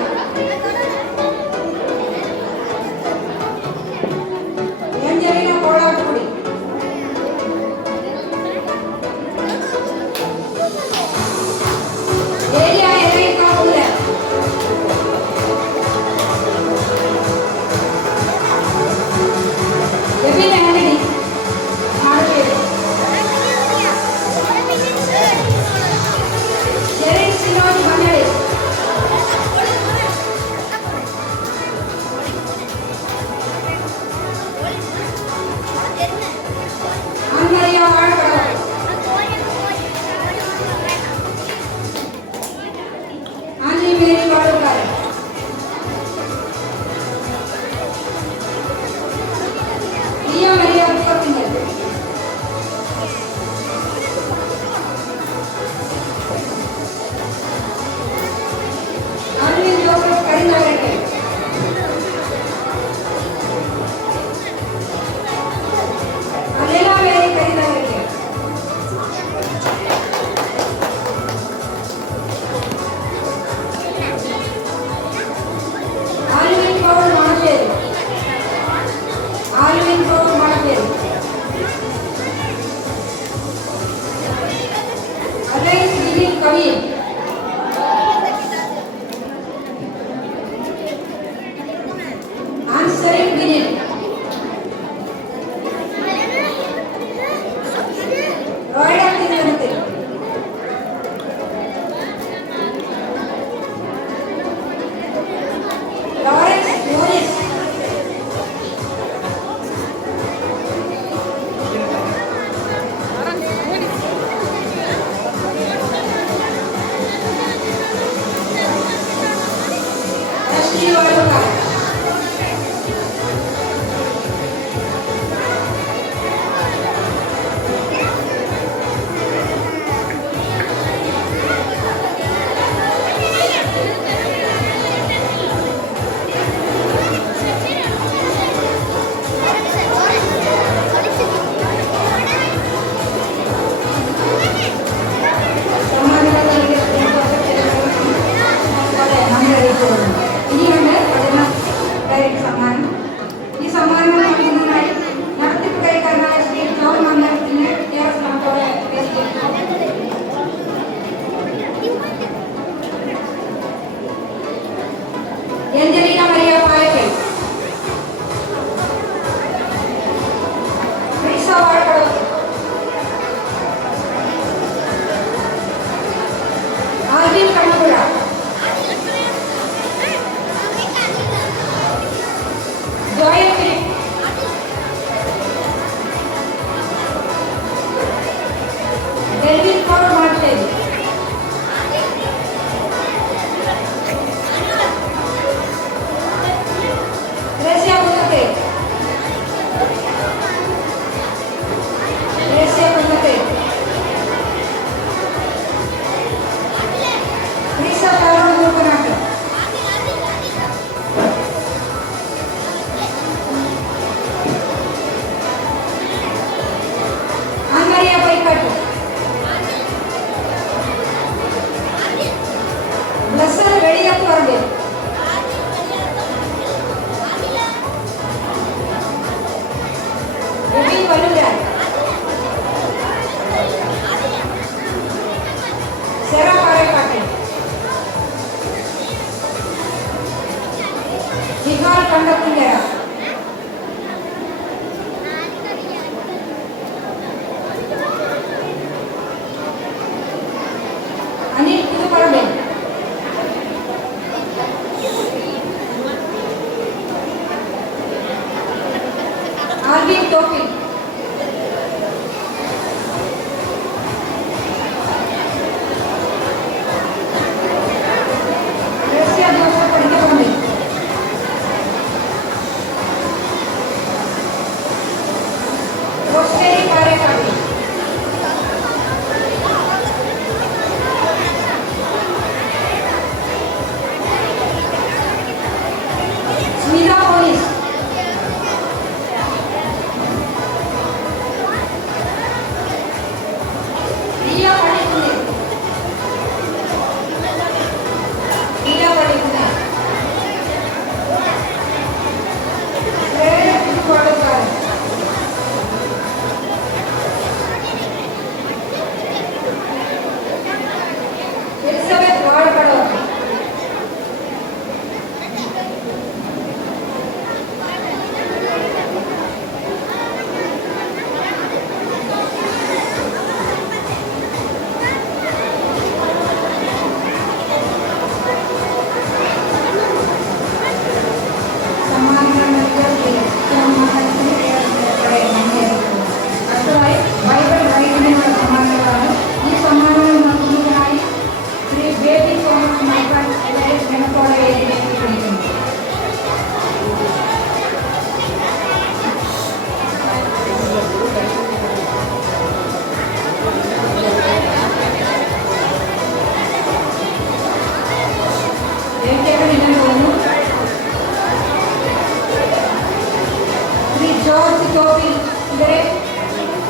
Angelina Kolattukudy, Aria Erayikkavur, Ebin Antony Malassery, Jerin Sinoj Manjaly, Ann Maria Vazhakkadavath, Anly Mary Vazhakkaran, Liya Maria Muppathinkal, Anvin Joseph Karinarakkal, Alela Mary Karinarakkal,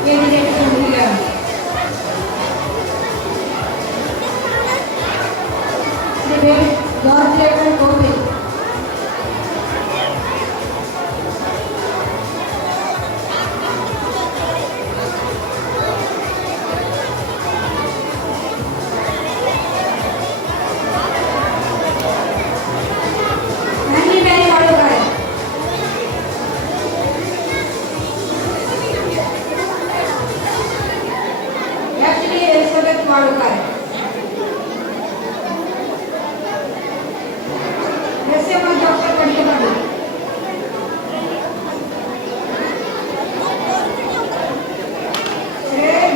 വേദിയിലേക്ക് ക്ഷണിക്കുകയാണ്. Shri David George Ekkal Kovil. Anty Mary Vazhakkaran. Actually Elizabeth Vazhakkaran. Rasyamma doctor പഠിക്കുന്നുണ്ട്.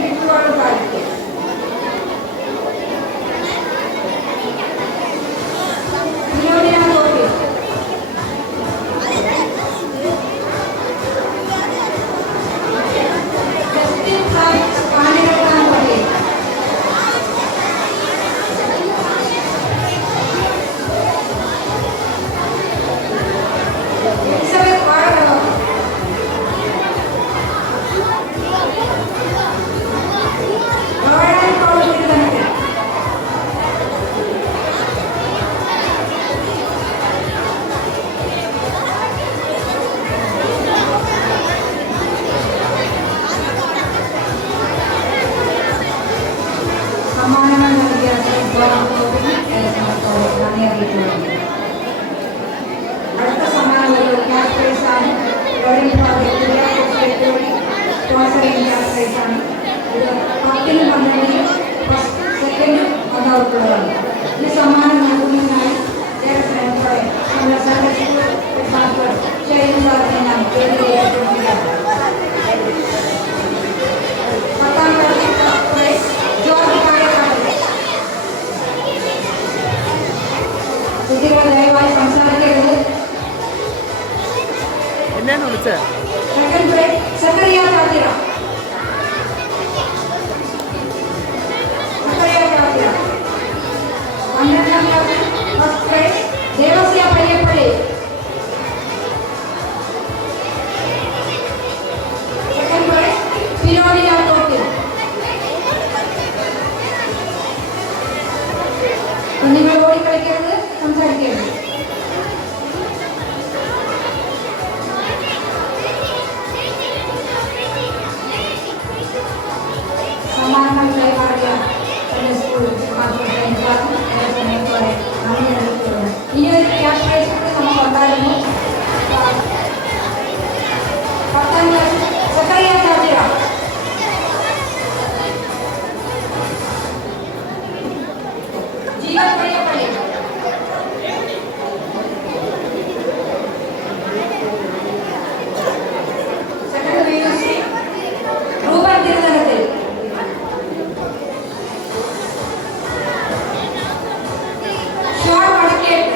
ബിജു വാഴക്കാരൻ. വിനോദിന ഗോപി. ജസ്റ്റിൻ സായിസ് കാണികൾക്കാൻ പട്ടേൽ. എലിസബത്ത് വാഴകളോ. Royal college Thiruvananthapuram. സമ്മാനങ്ങൾ നൽകിയ നന്ദി അറിയിക്കുന്നു. അടുത്ത സമ്മാനം ഒരു ക്യാഷ് പ്രൈസാണ്. സ്പോൺസറിംഗ് ക്യാഷ് പ്രൈസാണ്. ഇത് 10-നും 12-നും ഫസ്റ്റ് സെക്കൻഡും വന്നവർക്കുള്ളതാണ്. ഈ സമ്മാനം നൽകുന്നതിനായി നമ്മുടെ സൺഡേ സ്കൂൾ ഹെഡ്മാസ്റ്റർ ഷൈൻ സാറിനെ ഞാൻ വേദിയിലേക്ക് ക്ഷണിക്കുകയാണ്. 10ാം ക്ലാസ്സിൽ ഫസ്റ്റ് പ്രൈസ് ജോർജ് പായക്കാട്. കുട്ടികൾ ദയവായി സംസാരിക്കരുത്. Second prize Zachariah Chathira. Zachariah Chathira. 12ാം ക്ലാസ്സിൽ first prize Devasya Payyappilly. Second prize Vinodina Thottil. നിങ്ങൾ ഓടിക്കളിക്കരുത്, സംസാരിക്കരുത്. സമ്മാനങ്ങൾ കൈമാറിയ സ്കൂൾ ഇനി ഒരു ക്യാഷ് പ്രൈസ് കൂടി നമുക്ക് ഉണ്ടായിരുന്നു. 10ാം class Zachariah Chathira. Jeevan Payyappilly. Second PUC Ruben തിരുവനന്തപുരത്തിൽ. ഷോൺ വടക്കേട്ട്.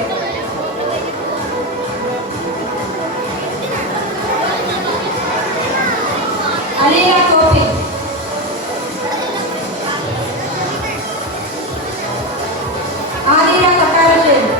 അലീന കോപ്പി. ആദിന കക്കാലശ്ശേരി.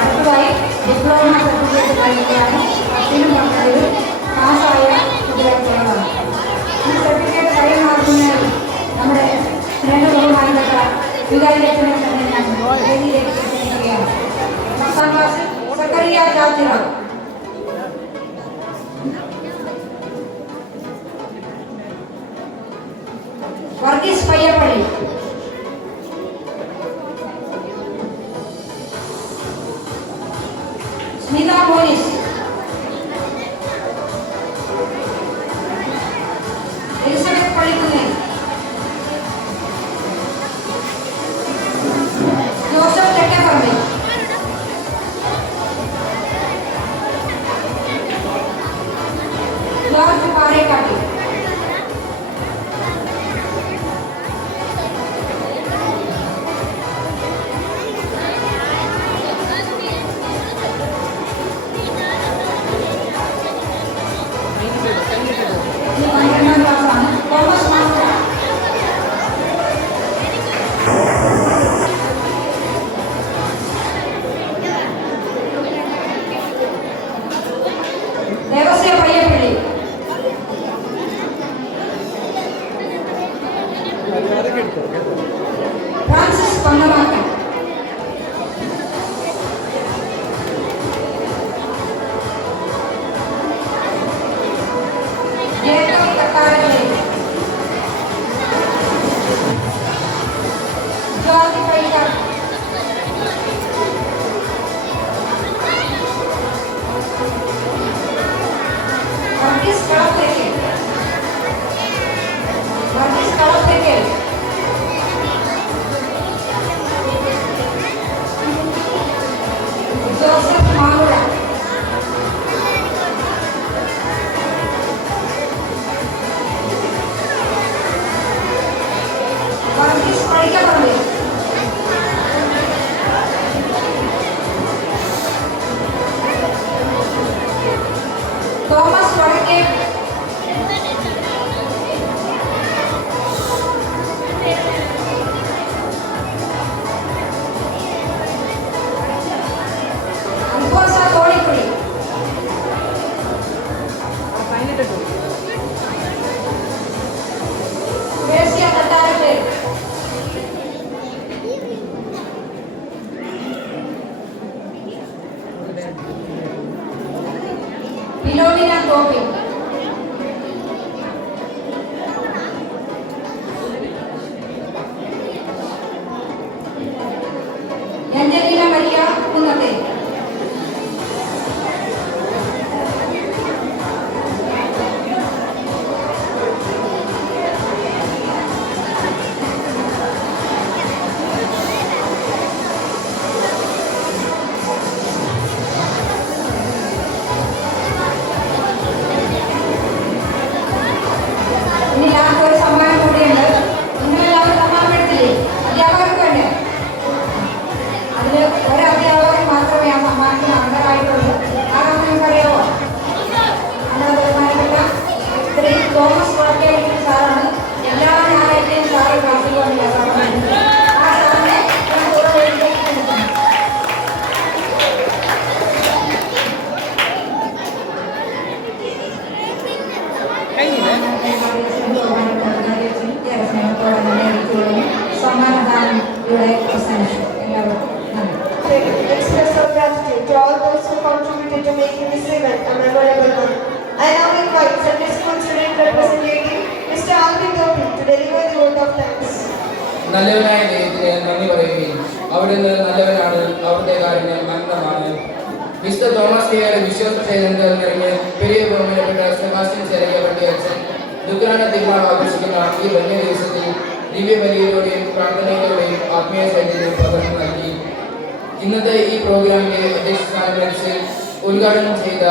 അടുത്തതായി ഡിപ്ലോമ സർട്ടിഫിക്കറ്റ് നൽകിയാണ് 10-നും 12-നും പാസ്സായ വിദ്യാർത്ഥികളാണ്. ഈ സർട്ടിഫിക്കറ്റ് കൈമാറുന്നതിന് നമ്മുടെ സ്നേഹബഹുമാനപ്പെട്ട വികാരിയച്ഛനെ തന്നെ ഞാൻ വേദിയിലേക്ക് ക്ഷണിക്കുകയാണ്. 10ാം ക്ലാസ്സിൽ Zachariah Chathira. Varghese Payyappilly. Smitha police. Elizabeth Pallikunnel. Joseph Thekkeparambil. Marakkatty. ഈ 12ാം ക്ലാസ്സാണ്. Thomas master. Devasya Payyappilly. Francis Panthamakkan. Jacob Thattarassery. George Paikkad. Varghese Kalappakkal. Varghese Kalappakkal. Joseph Mamuzha. Varghese Pazhikkaparambil. Thomas Vadakke. Alphonsa Thonikuzhi. ദേശീയ തട്ടാരശ്ശേരി. ഫിലോമിന തോപ്പി. എഞ്ചലീന മരിയ കുന്നത്തെ. ഇനി ലാസ്റ്റ് ഒരു സമ്മാനം കൂടിയുണ്ട്. നിങ്ങളെല്ലാവരും സമ്മാനം എടുത്തില്ലേ? അധ്യാപകർക്ക് വേണ്ടേ? അതിൽ ഒരു അധ്യാപകൻ മാത്രമേ ആ സമ്മാനത്തിന് അർഹരായിട്ടുള്ളൂ. ആരാണെന്ന് നിങ്ങൾക്കറിയാവോ? നമ്മുടെ ബഹുമാനപ്പെട്ട ശ്രീ തോമസ് വടക്കേ സാറാണ്. എല്ലാ ഞായറാഴ്ചയും സാറ് ക്ലാസ്സിൽ വന്നില്ല സമ്മാനം. ആ സാറിനെ ഞാൻ കൂടെ വേണ്ടിയിട്ട് ക്ഷണിക്കുന്നു. സമ്മാനദാനം ഇവിടെ അവസാനിച്ചു. എല്ലാവർക്കും നന്ദി. Express our gratitude to all those who contributed to making this event a memorable one. I now invite Sunday School student representative Mr. Alvin Topi to deliver the vote of thanks. നല്ലവനായ ദൈവത്തിന് നന്ദി പറയുകയും അവിടുന്ന് നല്ലവനാണ്, അവിടുത്തെ കാര്യം അനന്തമാണ്. Mister Thomas കെയുടെ വിശ്വാസ ചൈതന്യത്തിൽ നിറഞ്ഞ് പെരിയ ബഹുമാനപ്പെട്ട സെബാസ്റ്റ്യൻ ചെറിയ വണ്ടി അച്ഛൻ ദുഃഖാന തിരുനാൾ ആഘോഷിക്കുന്ന ഈ വലിയ ദിവസത്തിൽ ദിവ്യബലിയിലൂടെയും പ്രാർത്ഥനയിലൂടെയും ആത്മീയ ചൈതന്യം പകർന്നു നൽകി. ഇന്നത്തെ ഈ പ്രോഗ്രാമിന്റെ അധ്യക്ഷസ്ഥാനം വഹിച്ച് ഉദ്ഘാടനം ചെയ്ത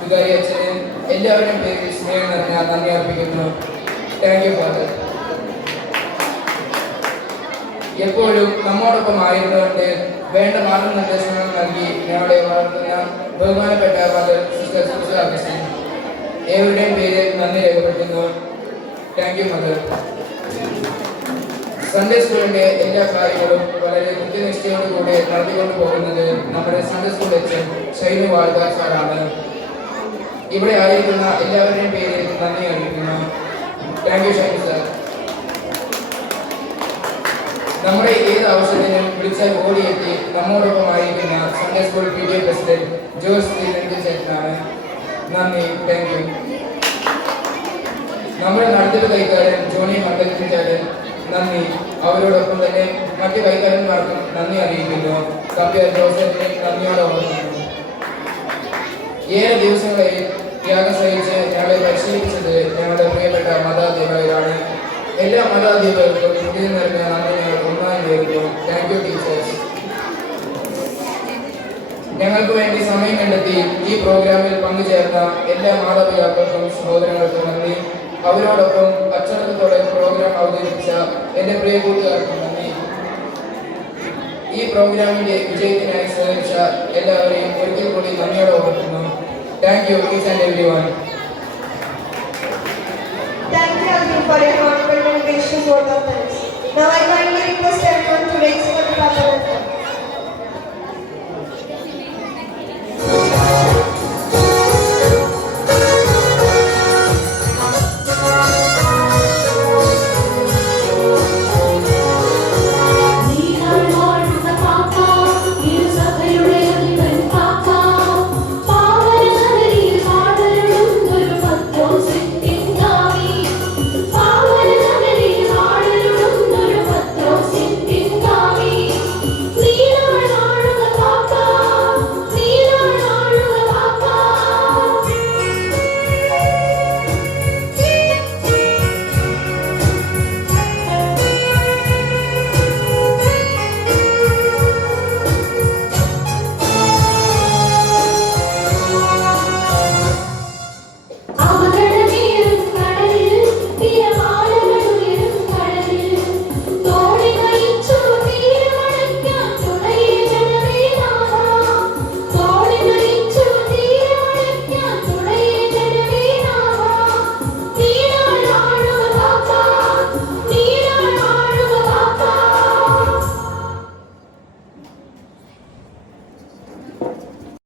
വികാരി അച്ഛന് എല്ലാവരും പേരിൽ സ്നേഹം നിറഞ്ഞ നന്ദി അർപ്പിക്കുന്നു. Thank you father. എപ്പോഴും നമ്മോടൊപ്പം ആയിരുന്നുകൊണ്ട് വേണ്ട മാർഗനിർദ്ദേശങ്ങൾ നൽകി ഞങ്ങളെ വളർത്തുന്ന ബഹുമാനപ്പെട്ട ഫാദർ സിസ്റ്റർ സുജ അഗസ്റ്റിൻ ഏവരുടെയും പേര് നന്ദി രേഖപ്പെടുത്തുന്നു. Thank you mother. സൺഡേ സ്കൂളിന്റെ എല്ലാ കാര്യങ്ങളും വളരെ കൃത്യനിഷ്ഠയോടുകൂടി നടത്തിക്കൊണ്ടു പോകുന്നത് നമ്മുടെ സൺഡേ സ്കൂൾ അച്ഛൻ ഷൈനു വാഴ്ക സാറാണ്. ഇവിടെ ആയിരിക്കുന്ന എല്ലാവരുടെയും പേര് നന്ദി അറിയിക്കുന്നു. Thank you Shainu sir. നമ്മുടെ ഏത് ആവശ്യത്തിനും വിളിച്ചാൽ ഓടിയെത്തി നമ്മോടൊപ്പം ആയിരിക്കുന്ന Sunday school PTA president Jose ചേട്ടനാണ്. നന്ദി. Thank you. നമ്മുടെ നടത്തിപ്പ് കൈക്കാരൻ ജോണി മണ്ഡലത്തിൽ ചേട്ടൻ നന്ദി. അവരോടൊപ്പം തന്നെ മറ്റ് കൈക്കാരന്മാർക്കും നന്ദി അറിയിക്കുന്നു. കപ്പ്യാർ ജോസഫിനെ നന്ദിയോടെ ഓർമ്മിക്കുന്നു. ഏറെ ദിവസങ്ങളിൽ ത്യാഗം സഹിച്ച് ഞങ്ങളെ പരിശീലിപ്പിച്ചത് ഞങ്ങളുടെ പ്രിയപ്പെട്ട മതാധ്യാപകരാണ്. എല്ലാ മതാധ്യാപകർക്കും ഇതിൽ നിറഞ്ഞ നന്ദി ഞങ്ങൾ ഒന്നായി നേരുന്നു. Thank you teachers. ഞങ്ങൾക്ക് വേണ്ടി സമയം കണ്ടെത്തി ഈ പ്രോഗ്രാമിൽ പങ്കുചേർന്ന എല്ലാ മാതാപിതാക്കൾക്കും സഹോദരങ്ങൾക്കും നന്ദി. അവരോടൊപ്പം അച്ചടക്കത്തോടെ പ്രോഗ്രാം അവതരിപ്പിച്ച എൻ്റെ പ്രിയ കൂട്ടുകാർക്കും നന്ദി. ഈ പ്രോഗ്രാമിന്റെ വിജയത്തിനായി സഹകരിച്ച എല്ലാവരെയും ഒരിക്കൽ കൂടി നന്ദിയോടെ ഓർക്കുന്നു. Thank you each and every one. Thank you, Alvin, for your heartfelt and gracious word of thanks. Now I kindly